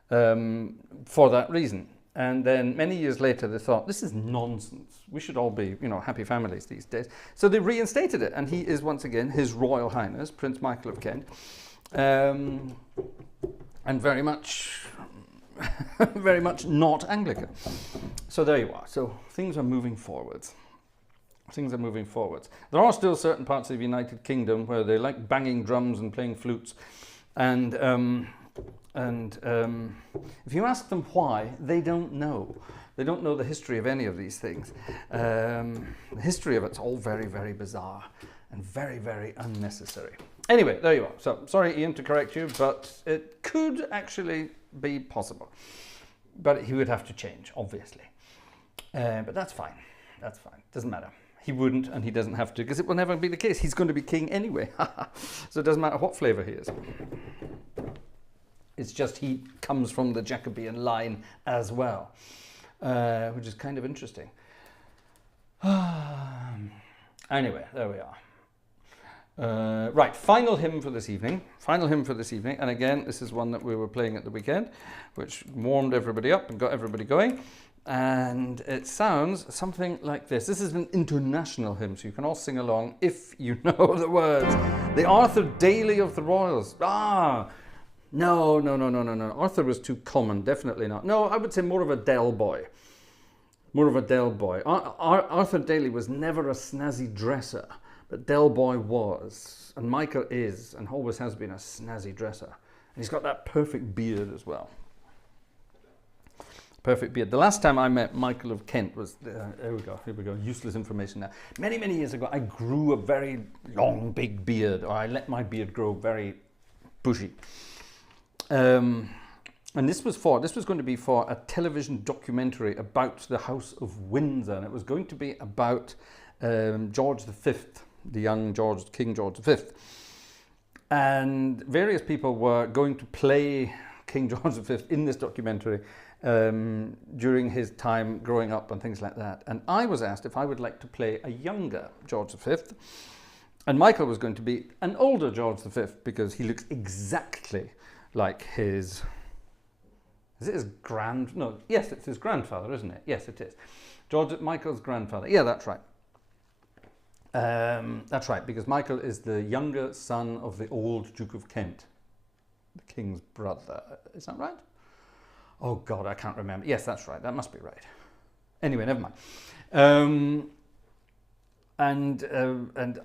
for that reason. And then many years later they thought, this is nonsense. We should all be, happy families these days. So they reinstated it, and he is once again His Royal Highness, Prince Michael of Kent. And very much very much not Anglican. So there you are. So things are moving forwards. Things are moving forwards. There are still certain parts of the United Kingdom where they like banging drums and playing flutes, and if you ask them why, they don't know. They don't know the history of any of these things. The history of it's all very, very bizarre and very, very unnecessary. Anyway, there you are. So, sorry, Ian, to correct you, but it could actually be possible. But he would have to change, obviously. But that's fine. That's fine. Doesn't matter. He wouldn't, and he doesn't have to, because it will never be the case. He's going to be king anyway. So it doesn't matter what flavour he is. It's just he comes from the Jacobean line as well, which is kind of interesting. Anyway, there we are. Right, final hymn for this evening. Final hymn for this evening. And again, this is one that we were playing at the weekend, which warmed everybody up and got everybody going. And it sounds something like this. This is an international hymn, so you can all sing along if you know the words. The Arthur Daly of the Royals. No. Arthur was too common, definitely not. No, I would say more of a Del boy. More of a Del boy. Arthur Daly was never a snazzy dresser, but Del boy was. And Michael is, and always has been, a snazzy dresser. And he's got that perfect beard as well. Perfect beard. The last time I met Michael of Kent was, here we go, useless information now. Many, many years ago, I grew a very long, big beard, or I let my beard grow very bushy. And this was going to be for a television documentary about the House of Windsor, and it was going to be about George V, the young King George V. And various people were going to play King George V in this documentary during his time growing up and things like that. And I was asked if I would like to play a younger George V. And Michael was going to be an older George V because he looks exactly like his... Is it his No, yes, it's his grandfather, isn't it? Yes, it is. Michael's grandfather. Yeah, that's right. That's right, because Michael is the younger son of the old Duke of Kent, the king's brother. Is that right? Oh God, I can't remember. Yes, that's right. That must be right. Anyway, never mind. And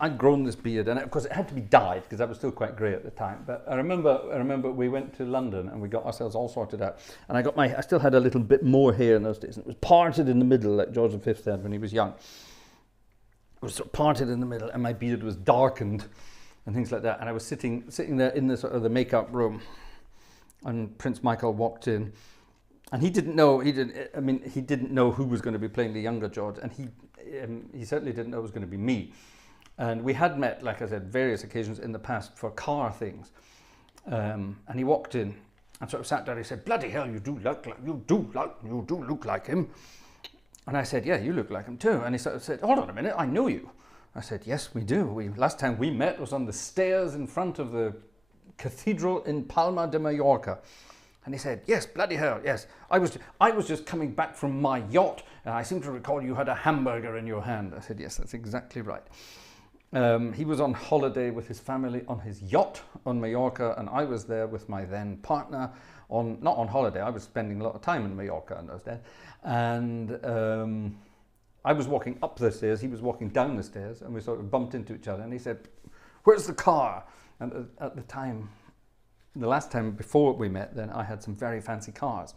I'd grown this beard, and of course it had to be dyed because I was still quite grey at the time. But I remember we went to London and we got ourselves all sorted out, and I still had a little bit more hair in those days, and it was parted in the middle like George V had when he was young. It was sort of parted in the middle, and my beard was darkened, and things like that. And I was sitting there in the sort of the makeup room, and Prince Michael walked in. And he didn't know who was going to be playing the younger George, and he certainly didn't know it was going to be me. And we had met, like I said, various occasions in the past for car things. And he walked in and sort of sat down. He said, "Bloody hell, you do look like him." And I said, "Yeah, you look like him too." And he sort of said, "Hold on a minute, I know you." I said, "Yes, we do. Last time we met was on the stairs in front of the cathedral in Palma de Mallorca." And he said, "Yes, bloody hell, yes. I was just coming back from my yacht, and I seem to recall you had a hamburger in your hand." I said, "Yes, that's exactly right." He was on holiday with his family on his yacht on Mallorca, and I was there with my then partner not on holiday. I was spending a lot of time in Mallorca in those days. And I was walking up the stairs, he was walking down the stairs, and we sort of bumped into each other, and he said, "Where's the car?" And at the time, the last time before we met, then I had some very fancy cars.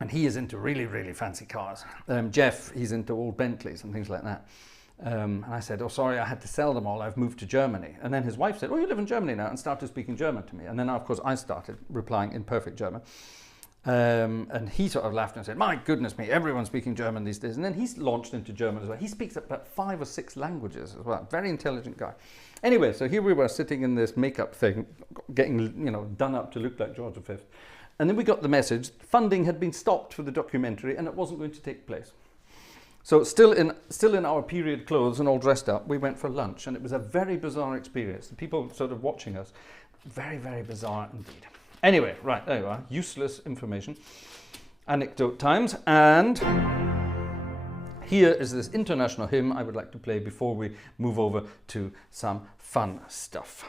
And he is into really, really fancy cars. Jeff, he's into old Bentleys and things like that. And I said, "Oh, sorry, I had to sell them all. I've moved to Germany." And then his wife said, "Oh, you live in Germany now," and started speaking German to me. And then, of course, I started replying in perfect German. And he sort of laughed and said, "My goodness me, everyone's speaking German these days." And then he's launched into German as well. He speaks about 5 or 6 languages as well. Very intelligent guy. Anyway, so here we were sitting in this makeup thing, getting, done up to look like George V. And then we got the message, funding had been stopped for the documentary and it wasn't going to take place. So still in our period clothes and all dressed up, we went for lunch, and it was a very bizarre experience. The people sort of watching us, very, very bizarre indeed. Anyway, right, there you are, useless information. Anecdote times, and here is this international hymn I would like to play before we move over to some fun stuff.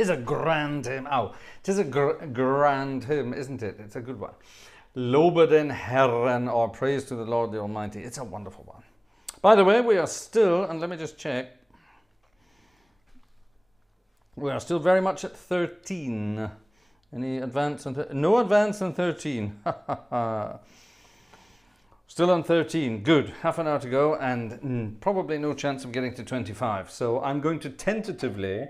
'Tis a grand hymn. Oh, 'tis a grand hymn, isn't it? It's a good one. Lobet den Herren, or praise to the Lord the Almighty. It's a wonderful one. By the way, we are still, and let me just check, we are still very much at 13. Any advance? No advance on 13. Still on 13. Good. Half an hour to go, and probably no chance of getting to 25. So I'm going to tentatively...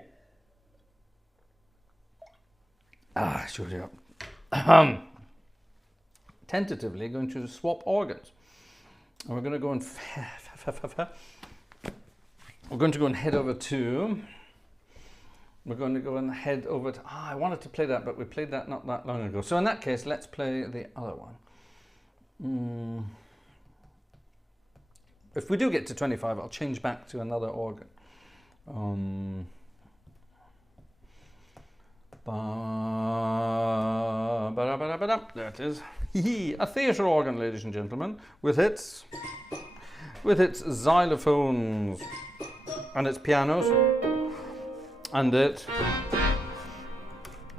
tentatively going to swap organs. And we're going to go and... we're going to go and head over to... We're going to go and head over to... I wanted to play that, but we played that not that long ago. So in that case, let's play the other one. If we do get to 25, I'll change back to another organ. There it is. A theatre organ, ladies and gentlemen, with its xylophones and its pianos. And it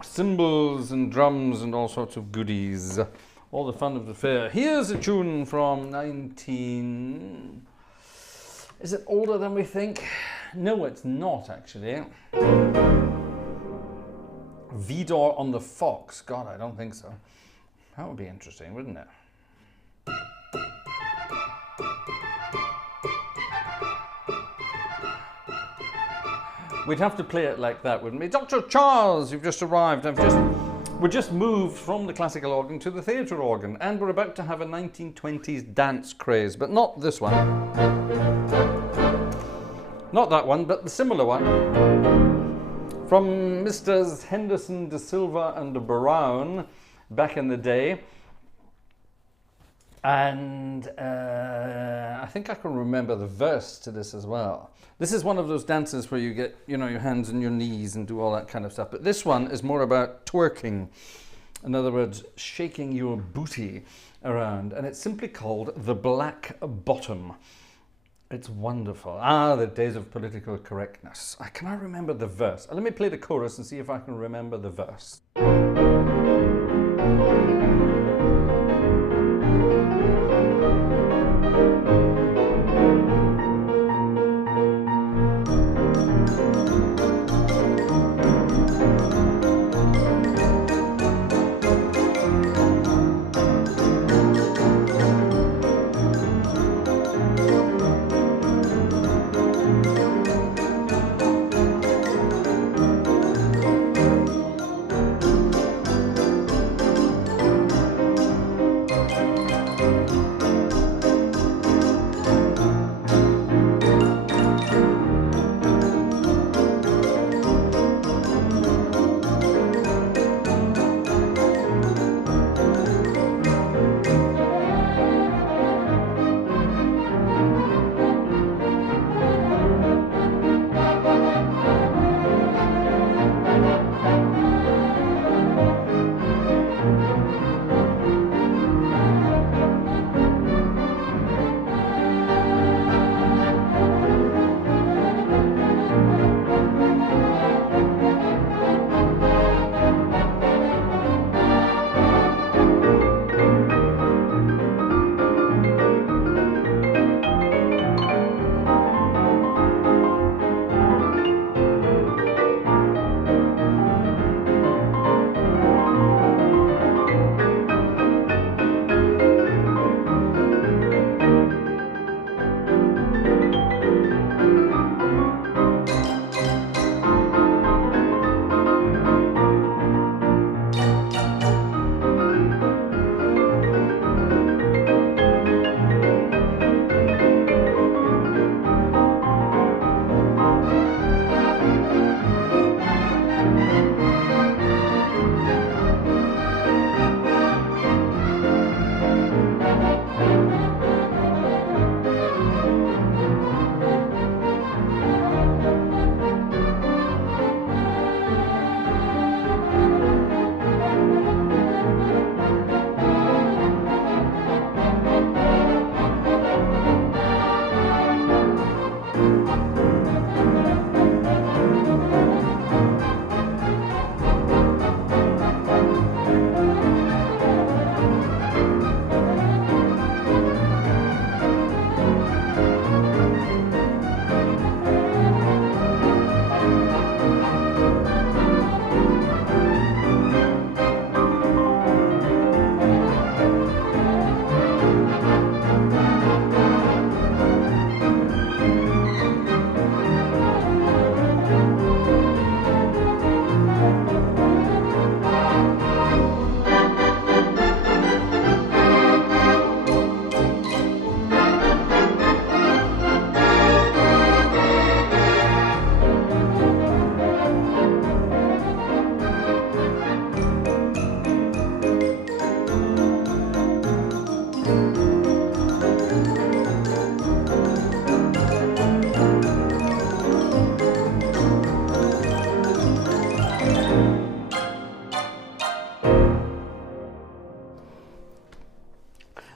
cymbals and drums and all sorts of goodies. All the fun of the fair. Here's a tune from 19... Is it older than we think? No, it's not actually. Vidor on the Fox. God, I don't think so. That would be interesting, wouldn't it? We'd have to play it like that, wouldn't we? Dr. Charles, you've just arrived. We're just moved from the classical organ to the theatre organ, and we're about to have a 1920s dance craze, but not this one. Not that one, but the similar one. From Mr. Henderson, De Silva and Brown back in the day. And I think I can remember the verse to this as well. This is one of those dances where you get, you know, your hands on your knees and do all that kind of stuff. But this one is more about twerking. In other words, shaking your booty around. And it's simply called The Black Bottom. It's wonderful. Ah, the days of political correctness. Can I remember the verse? Let me play the chorus and see if I can remember the verse.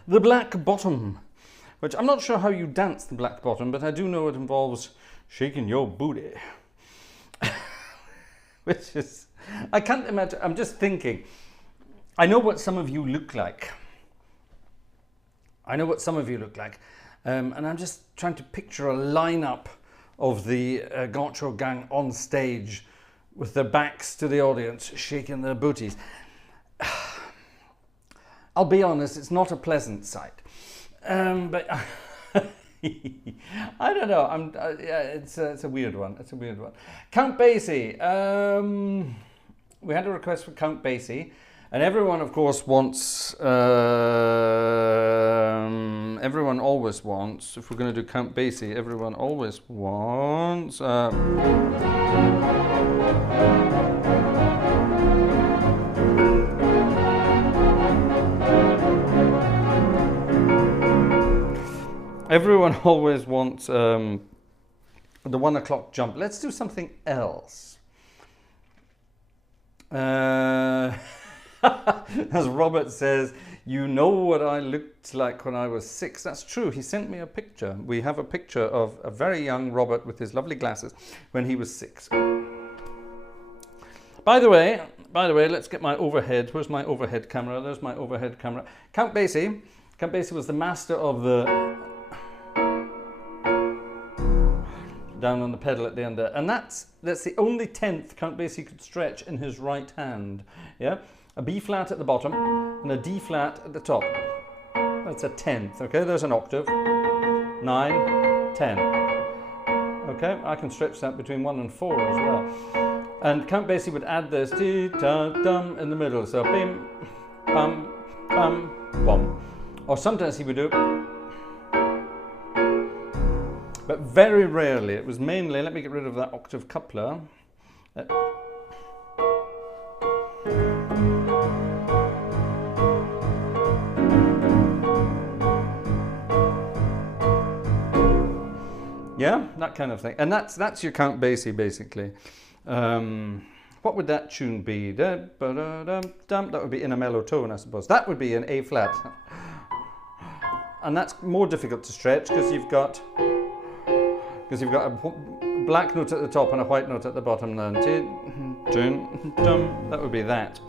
the black bottom, which I'm not sure how you dance the black bottom, but I do know it involves shaking your booty. Which is, I can't imagine, I'm just thinking, I know what some of you look like. I know what some of you look like. And I'm just trying to picture a lineup of the Gartshore gang on stage with their backs to the audience, shaking their booties. I'll be honest, it's not a pleasant sight. But I don't know. Yeah, it's a weird one. It's a weird one. Count Basie. We had a request for Count Basie, and everyone, of course, wants. Everyone always wants. If we're going to do Count Basie, everyone always wants. Everyone always wants the 1 o'clock jump. Let's do something else. As Robert says, you know what I looked like when I was 6. That's true. He sent me a picture. We have a picture of a very young Robert with his lovely glasses when he was 6. By the way, let's get my overhead. Where's my overhead camera? There's my overhead camera. Count Basie. Count Basie was the master of the down on the pedal at the end there, and that's the only 10th Count Basie could stretch in his right hand. Yeah, a B flat at the bottom and a D flat at the top. That's a 10th. Okay, there's an octave. 9, 10. Okay, I can stretch that between 1 and 4 as well. And Count Basie would add this dee da dum in the middle, so bim bum bum bum. Or sometimes he would do. But very rarely, it was mainly, let me get rid of that octave coupler. Yeah, that kind of thing. And that's your Count Basie, basically. What would that tune be? That would be in a mellow tone, I suppose. That would be an A flat. And that's more difficult to stretch because you've got a black note at the top and a white note at the bottom. Then that would be that.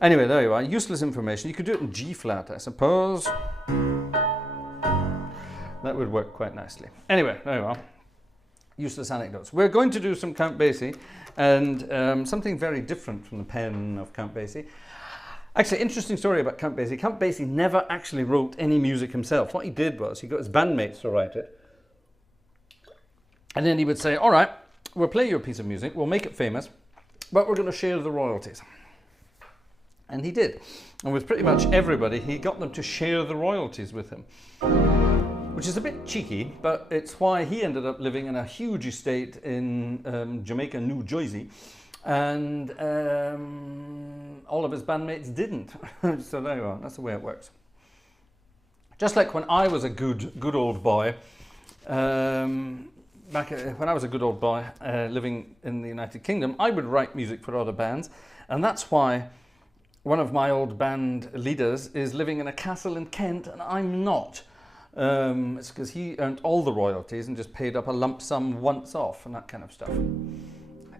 Anyway, there you are. Useless information. You could do it in G flat, I suppose. That would work quite nicely. Anyway, there you are. Useless anecdotes. We're going to do some Count Basie and something very different from the pen of Count Basie. Actually, interesting story about Count Basie. Count Basie never actually wrote any music himself. What he did was he got his bandmates to write it. And then he would say, all right, we'll play you a piece of music, we'll make it famous, but we're going to share the royalties. And he did. And with pretty much everybody, he got them to share the royalties with him. Which is a bit cheeky, but it's why he ended up living in a huge estate in Jamaica, New Jersey. And all of his bandmates didn't. So there you are, that's the way it works. Just like when I was a good old boy, when I was a good old boy living in the United Kingdom, I would write music for other bands, and that's why one of my old band leaders is living in a castle in Kent, and I'm not. It's because he earned all the royalties and just paid up a lump sum once off and that kind of stuff.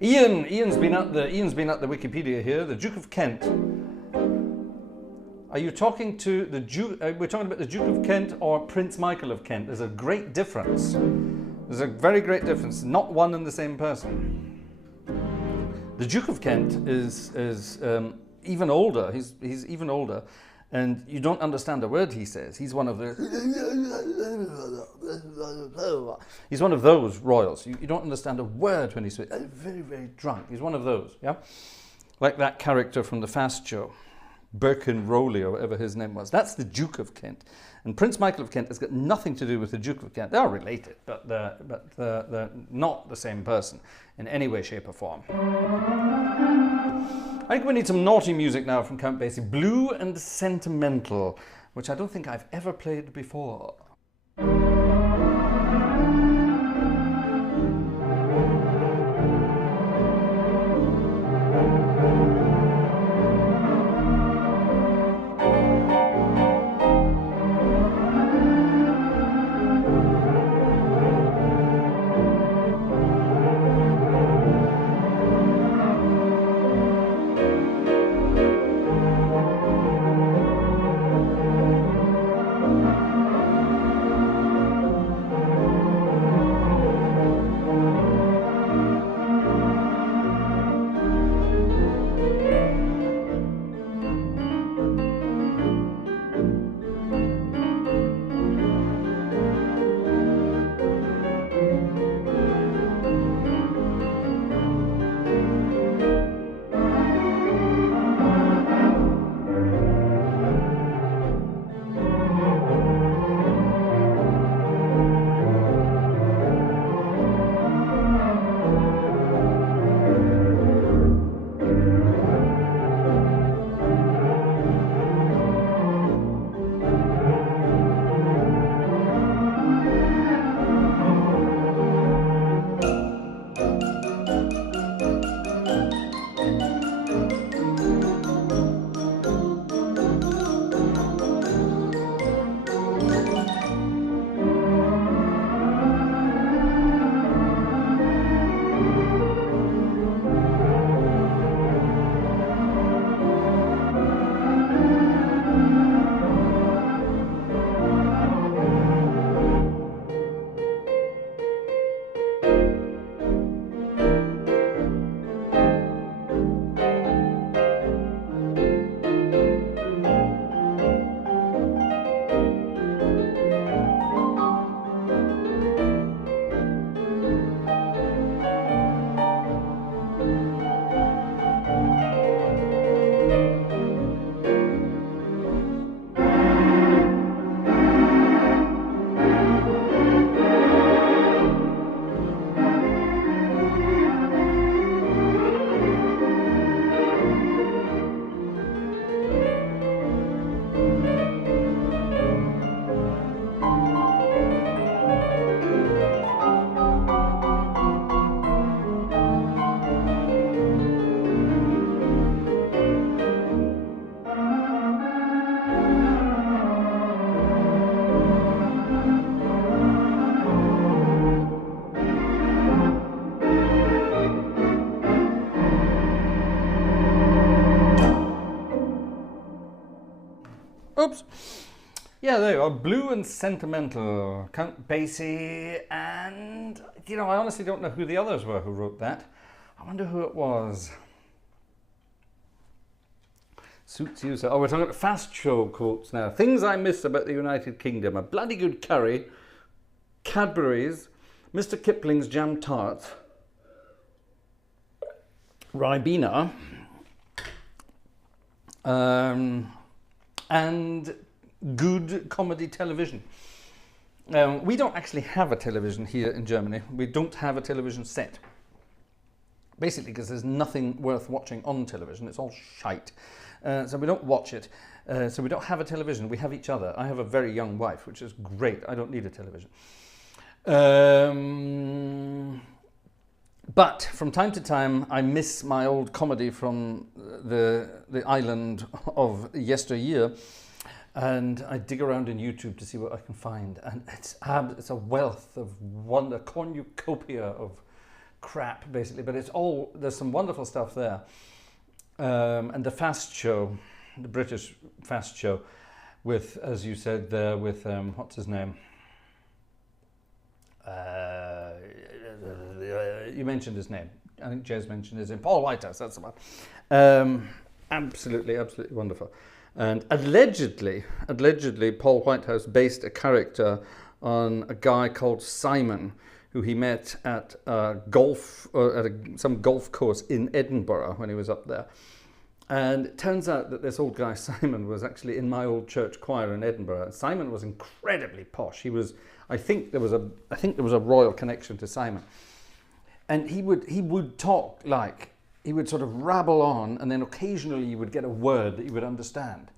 Ian's been at the Wikipedia here. The Duke of Kent. Are you talking to the Duke? We're talking about the Duke of Kent or Prince Michael of Kent. There's a great difference. There's a very great difference. Not one and the same person. The Duke of Kent is even older. He's even older, and you don't understand a word he says. He's one of the. He's one of those royals. You don't understand a word when he's very, very drunk. He's one of those. Yeah, like that character from the Fast Show, Birkin Rowley or whatever his name was. That's the Duke of Kent. And Prince Michael of Kent has got nothing to do with the Duke of Kent. They are related, but they're not the same person in any way, shape or form. I think we need some naughty music now from Count Basie. Blue and Sentimental, which I don't think I've ever played before. Oops. Yeah, there you are. Blue and Sentimental, Count Basie, and, you know, I honestly don't know who the others were who wrote that. I wonder who it was. Suits you, so. Oh, we're talking about fast show quotes now. Things I miss about the United Kingdom. A bloody good curry, Cadbury's, Mr. Kipling's jam tarts, Ribena, and good comedy television. We don't actually have a television here in Germany. We don't have a television set. Basically because there's nothing worth watching on television. It's all shite. So we don't watch it. So we don't have a television. We have each other. I have a very young wife, which is great. I don't need a television. But from time to time, I miss my old comedy from the island of yesteryear. And I dig around in YouTube to see what I can find. And it's a wealth of wonder, cornucopia of crap, basically. But it's all, there's some wonderful stuff there. And the fast show, the British fast show, with, as you said there, with, what's his name? You mentioned his name. I think Jez mentioned his name. Paul Whitehouse, that's the one. Absolutely, absolutely wonderful. And allegedly, Paul Whitehouse based a character on a guy called Simon, who he met at some golf course in Edinburgh when he was up there. And it turns out that this old guy Simon was actually in my old church choir in Edinburgh. Simon was incredibly posh. He was, I think there was a royal connection to Simon. And he would talk like, he would sort of rabble on, and then occasionally you would get a word that you would understand.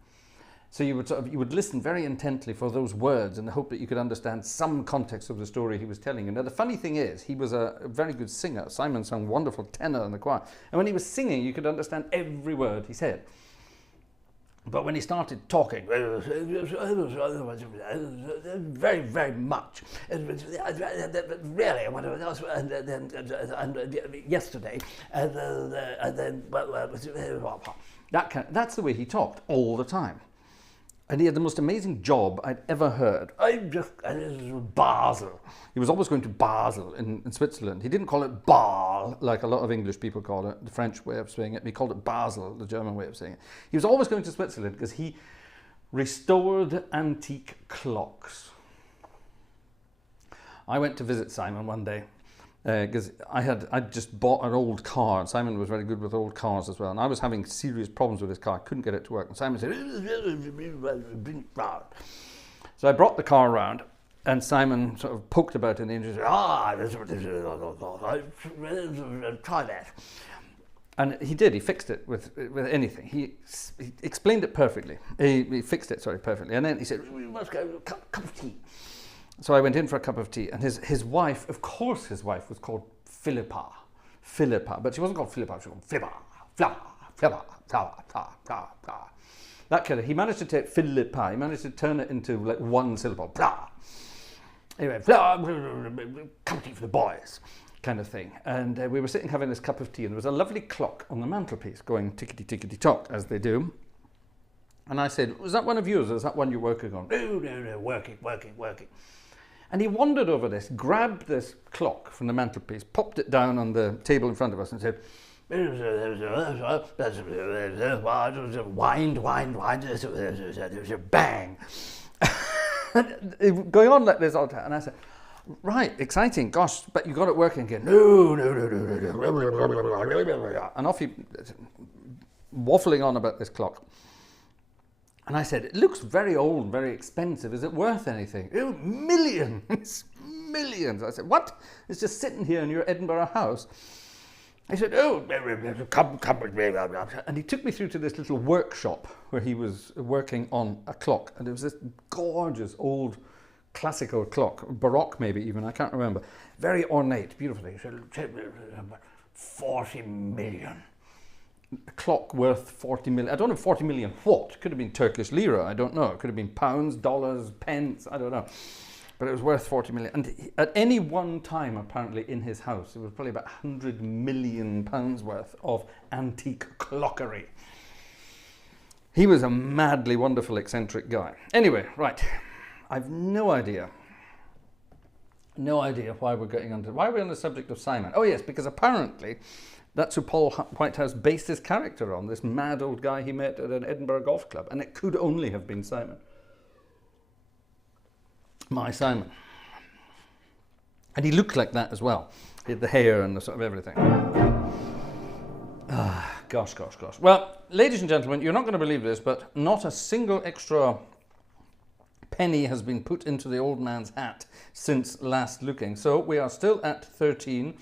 So you would listen very intently for those words in the hope that you could understand some context of the story he was telling you. Now the funny thing is, he was a very good singer. Simon sang wonderful tenor in the choir. And when he was singing, you could understand every word he said. But when he started talking, very, very much, really, yesterday, that's the way he talked all the time. And he had the most amazing job I'd ever heard. Basel. He was always going to Basel in Switzerland. He didn't call it Basel like a lot of English people call it, the French way of saying it. He called it Basel, the German way of saying it. He was always going to Switzerland because he restored antique clocks. I went to visit Simon one day because I'd just bought an old car. Simon was very good with old cars as well, and I was having serious problems with his car. I couldn't get it to work, and Simon said, so I brought the car around, and Simon sort of poked about it, and he said, try that. And he did. He fixed it with anything. He explained it perfectly. He fixed it, perfectly. And then he said, we must go a cup of tea. So I went in for a cup of tea, and his wife, of course his wife was called Philippa, but she wasn't called Philippa, she was called Flippa. That kind of, he managed to take Philippa, he managed to turn it into like one syllable, anyway, cup of tea for the boys, kind of thing. And we were sitting having this cup of tea, and there was a lovely clock on the mantelpiece going tickety-tickety-tock, as they do. And I said, was that one of yours, or is that one you're working on? No, working. And he wandered over this, grabbed this clock from the mantelpiece, popped it down on the table in front of us and said, wind, bang. Going on like this all the time. And I said, right, exciting, gosh, but you got it working again. No. And off he, waffling on about this clock. And I said, it looks very old, very expensive. Is it worth anything? Oh, millions. I said, what? It's just sitting here in your Edinburgh house. I said, oh, come. And he took me through to this little workshop where he was working on a clock. And it was this gorgeous old classical clock, Baroque maybe even, I can't remember. Very ornate, beautifully. He said, 40 million. A clock worth 40 million. I don't know 40 million what. Could have been Turkish lira, I don't know. It could have been pounds, dollars, pence, I don't know. But it was worth 40 million. And at any one time, apparently, in his house, it was probably about 100 million pounds worth of antique clockery. He was a madly wonderful, eccentric guy. Anyway, right. I've no idea why we're getting onto... Why are we on the subject of Simon? Oh, yes, because apparently that's who Paul Whitehouse based his character on, this mad old guy he met at an Edinburgh golf club. And it could only have been Simon. My Simon. And he looked like that as well. He had the hair and the sort of everything. Gosh. Well, ladies and gentlemen, you're not going to believe this, but not a single extra penny has been put into the old man's hat since last looking. So we are still at 13,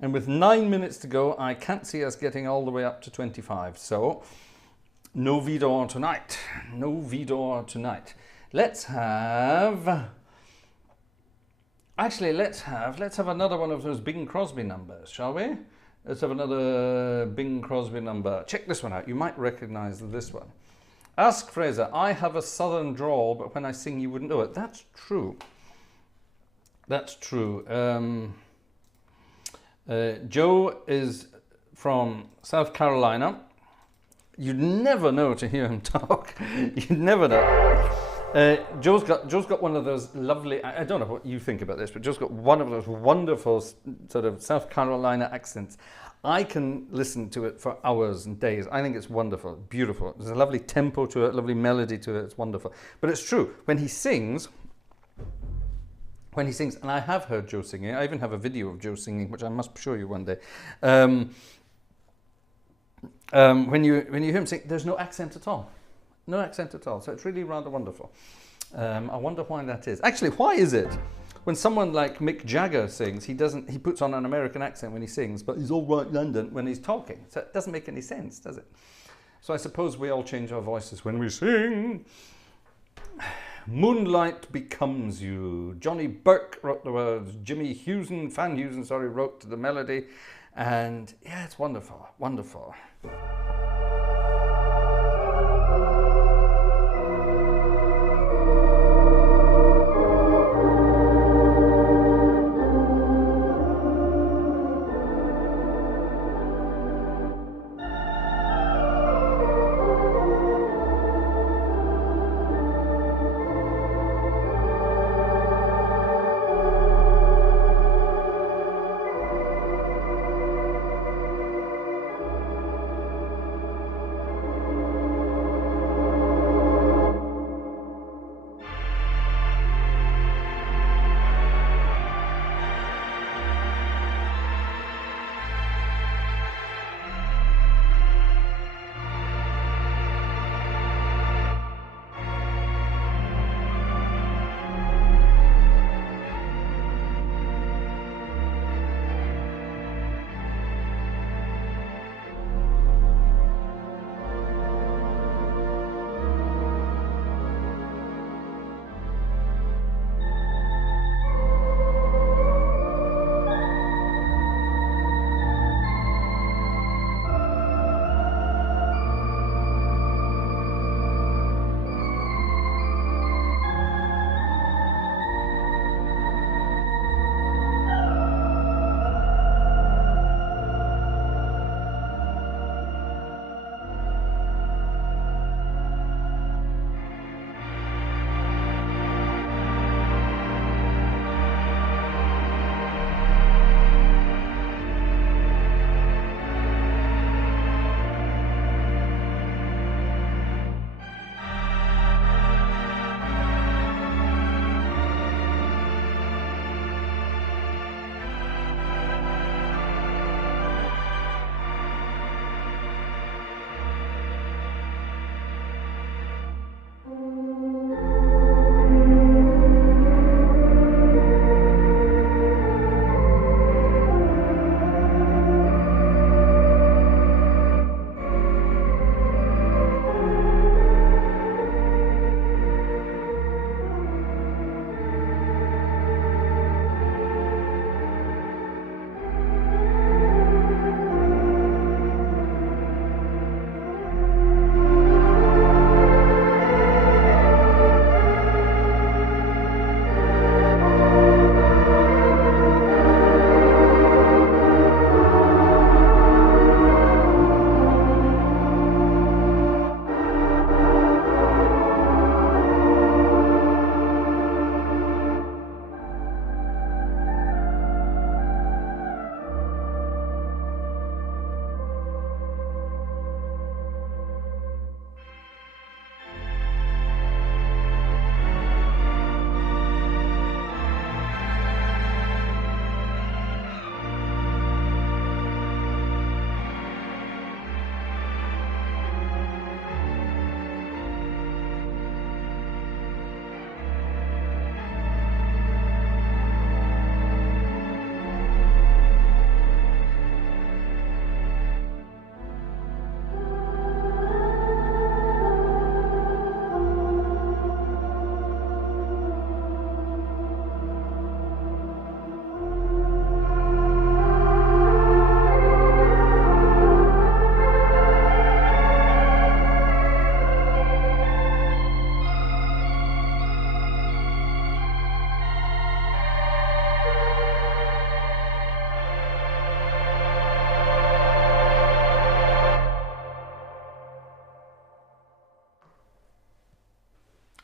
and with 9 minutes to go, I can't see us getting all the way up to 25. So no Vidor tonight. No Vidor tonight. Let's have... Actually, let's have another one of those Bing Crosby numbers, shall we? Let's have another Bing Crosby number. Check this one out. You might recognize this one. Ask Fraser, I have a southern drawl, but when I sing you wouldn't know it. That's true. That's true. Joe is from South Carolina. You'd never know to hear him talk. You'd never know. Joe's got one of those lovely, I don't know what you think about this, but Joe's got one of those wonderful sort of South Carolina accents. I can listen to it for hours and days. I think it's wonderful, beautiful. There's a lovely tempo to it, lovely melody to it. It's wonderful. But it's true, when he sings, and I have heard Joe singing, I even have a video of Joe singing, which I must show you one day. When you hear him sing, there's no accent at all. No accent at all. So it's really rather wonderful. I wonder why that is. Actually, why is it when someone like Mick Jagger sings, he puts on an American accent when he sings, but he's all right London when he's talking. So it doesn't make any sense, does it? So I suppose we all change our voices when we sing. Moonlight Becomes You. Johnny Burke wrote the words. Jimmy Van Heusen, wrote the melody. And yeah, it's wonderful, wonderful.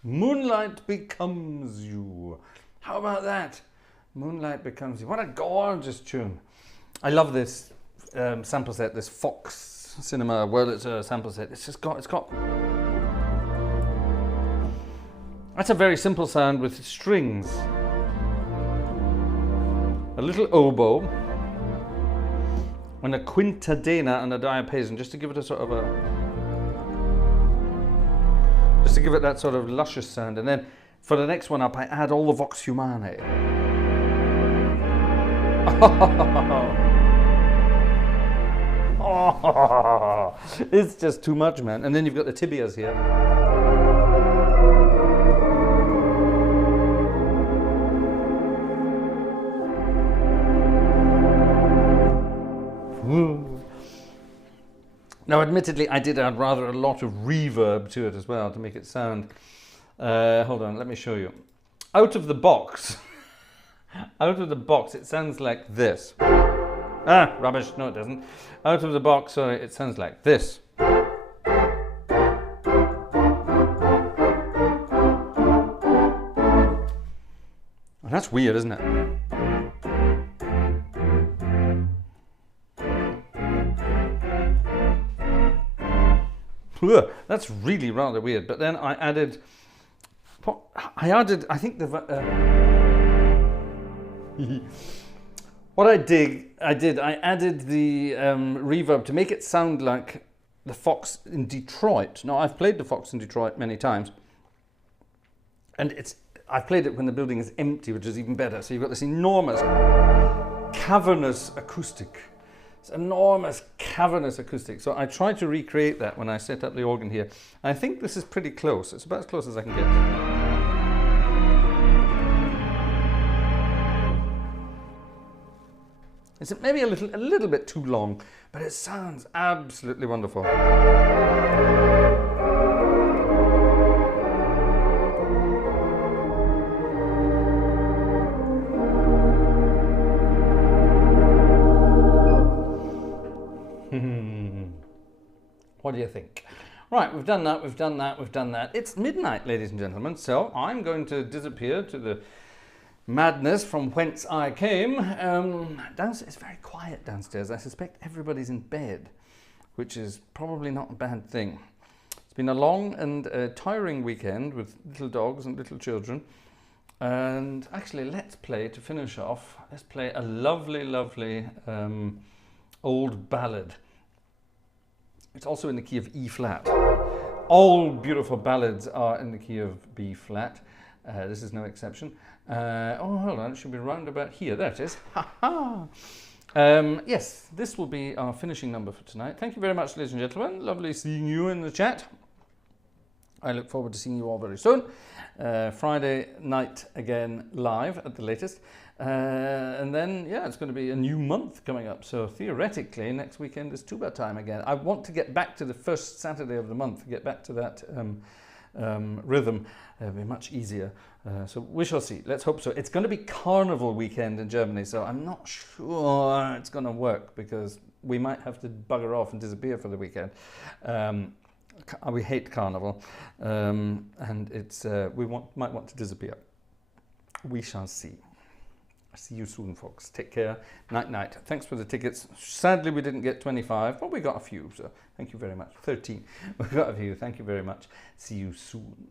Moonlight becomes you. How about that? Moonlight becomes you. What a gorgeous tune. I love this sample set, this Fox Cinema Wurlitzer sample set. It's got. That's a very simple sound with strings. A little oboe. And a quintadena and a diapason, just to give it a sort of just to give it that sort of luscious sound. And then for the next one up, I add all the vox humanae. Oh, it's just too much, man. And then you've got the tibias here. Now, admittedly, I did add rather a lot of reverb to it as well to make it sound. Hold on, let me show you. Out of the box, it sounds like this. Ah, rubbish. No, it doesn't. Out of the box, sorry, it sounds like this. And that's weird, isn't it? That's really rather weird. But then I added, I think the, what I added the reverb to make it sound like the Fox in Detroit. Now, I've played the Fox in Detroit many times, and I've played it when the building is empty, which is even better. So you've got this enormous cavernous acoustic. It's enormous cavernous acoustic. So I tried to recreate that when I set up the organ here. I think this is pretty close. It's about as close as I can get. It's maybe a little bit too long, but it sounds absolutely wonderful. What do you think? Right, we've done that, we've done that, we've done that. It's midnight, ladies and gentlemen, so I'm going to disappear to the madness from whence I came. Downstairs, it's very quiet downstairs. I suspect everybody's in bed, which is probably not a bad thing. It's been a long and tiring weekend with little dogs and little children. And actually, let's play, to finish off, let's play a lovely, lovely old ballad. It's also in the key of E flat. All beautiful ballads are in the key of B flat. This is no exception. Oh, hold on, it should be round about here. There it is. Ha ha! Yes, this will be our finishing number for tonight. Thank you very much, ladies and gentlemen. Lovely seeing you in the chat. I look forward to seeing you all very soon. Friday night again, live at the latest. And then, yeah, it's going to be a new month coming up. So theoretically, next weekend is tuba time again. I want to get back to the first Saturday of the month, get back to that rhythm. It'll be much easier. So we shall see. Let's hope so. It's going to be carnival weekend in Germany, so I'm not sure it's going to work because we might have to bugger off and disappear for the weekend. We hate carnival, and it's might want to disappear. We shall see. See you soon, folks. Take care. Night, night. Thanks for the tickets. Sadly, we didn't get 25, but we got a few, so thank you very much. 13. We got a few. Thank you very much. See you soon.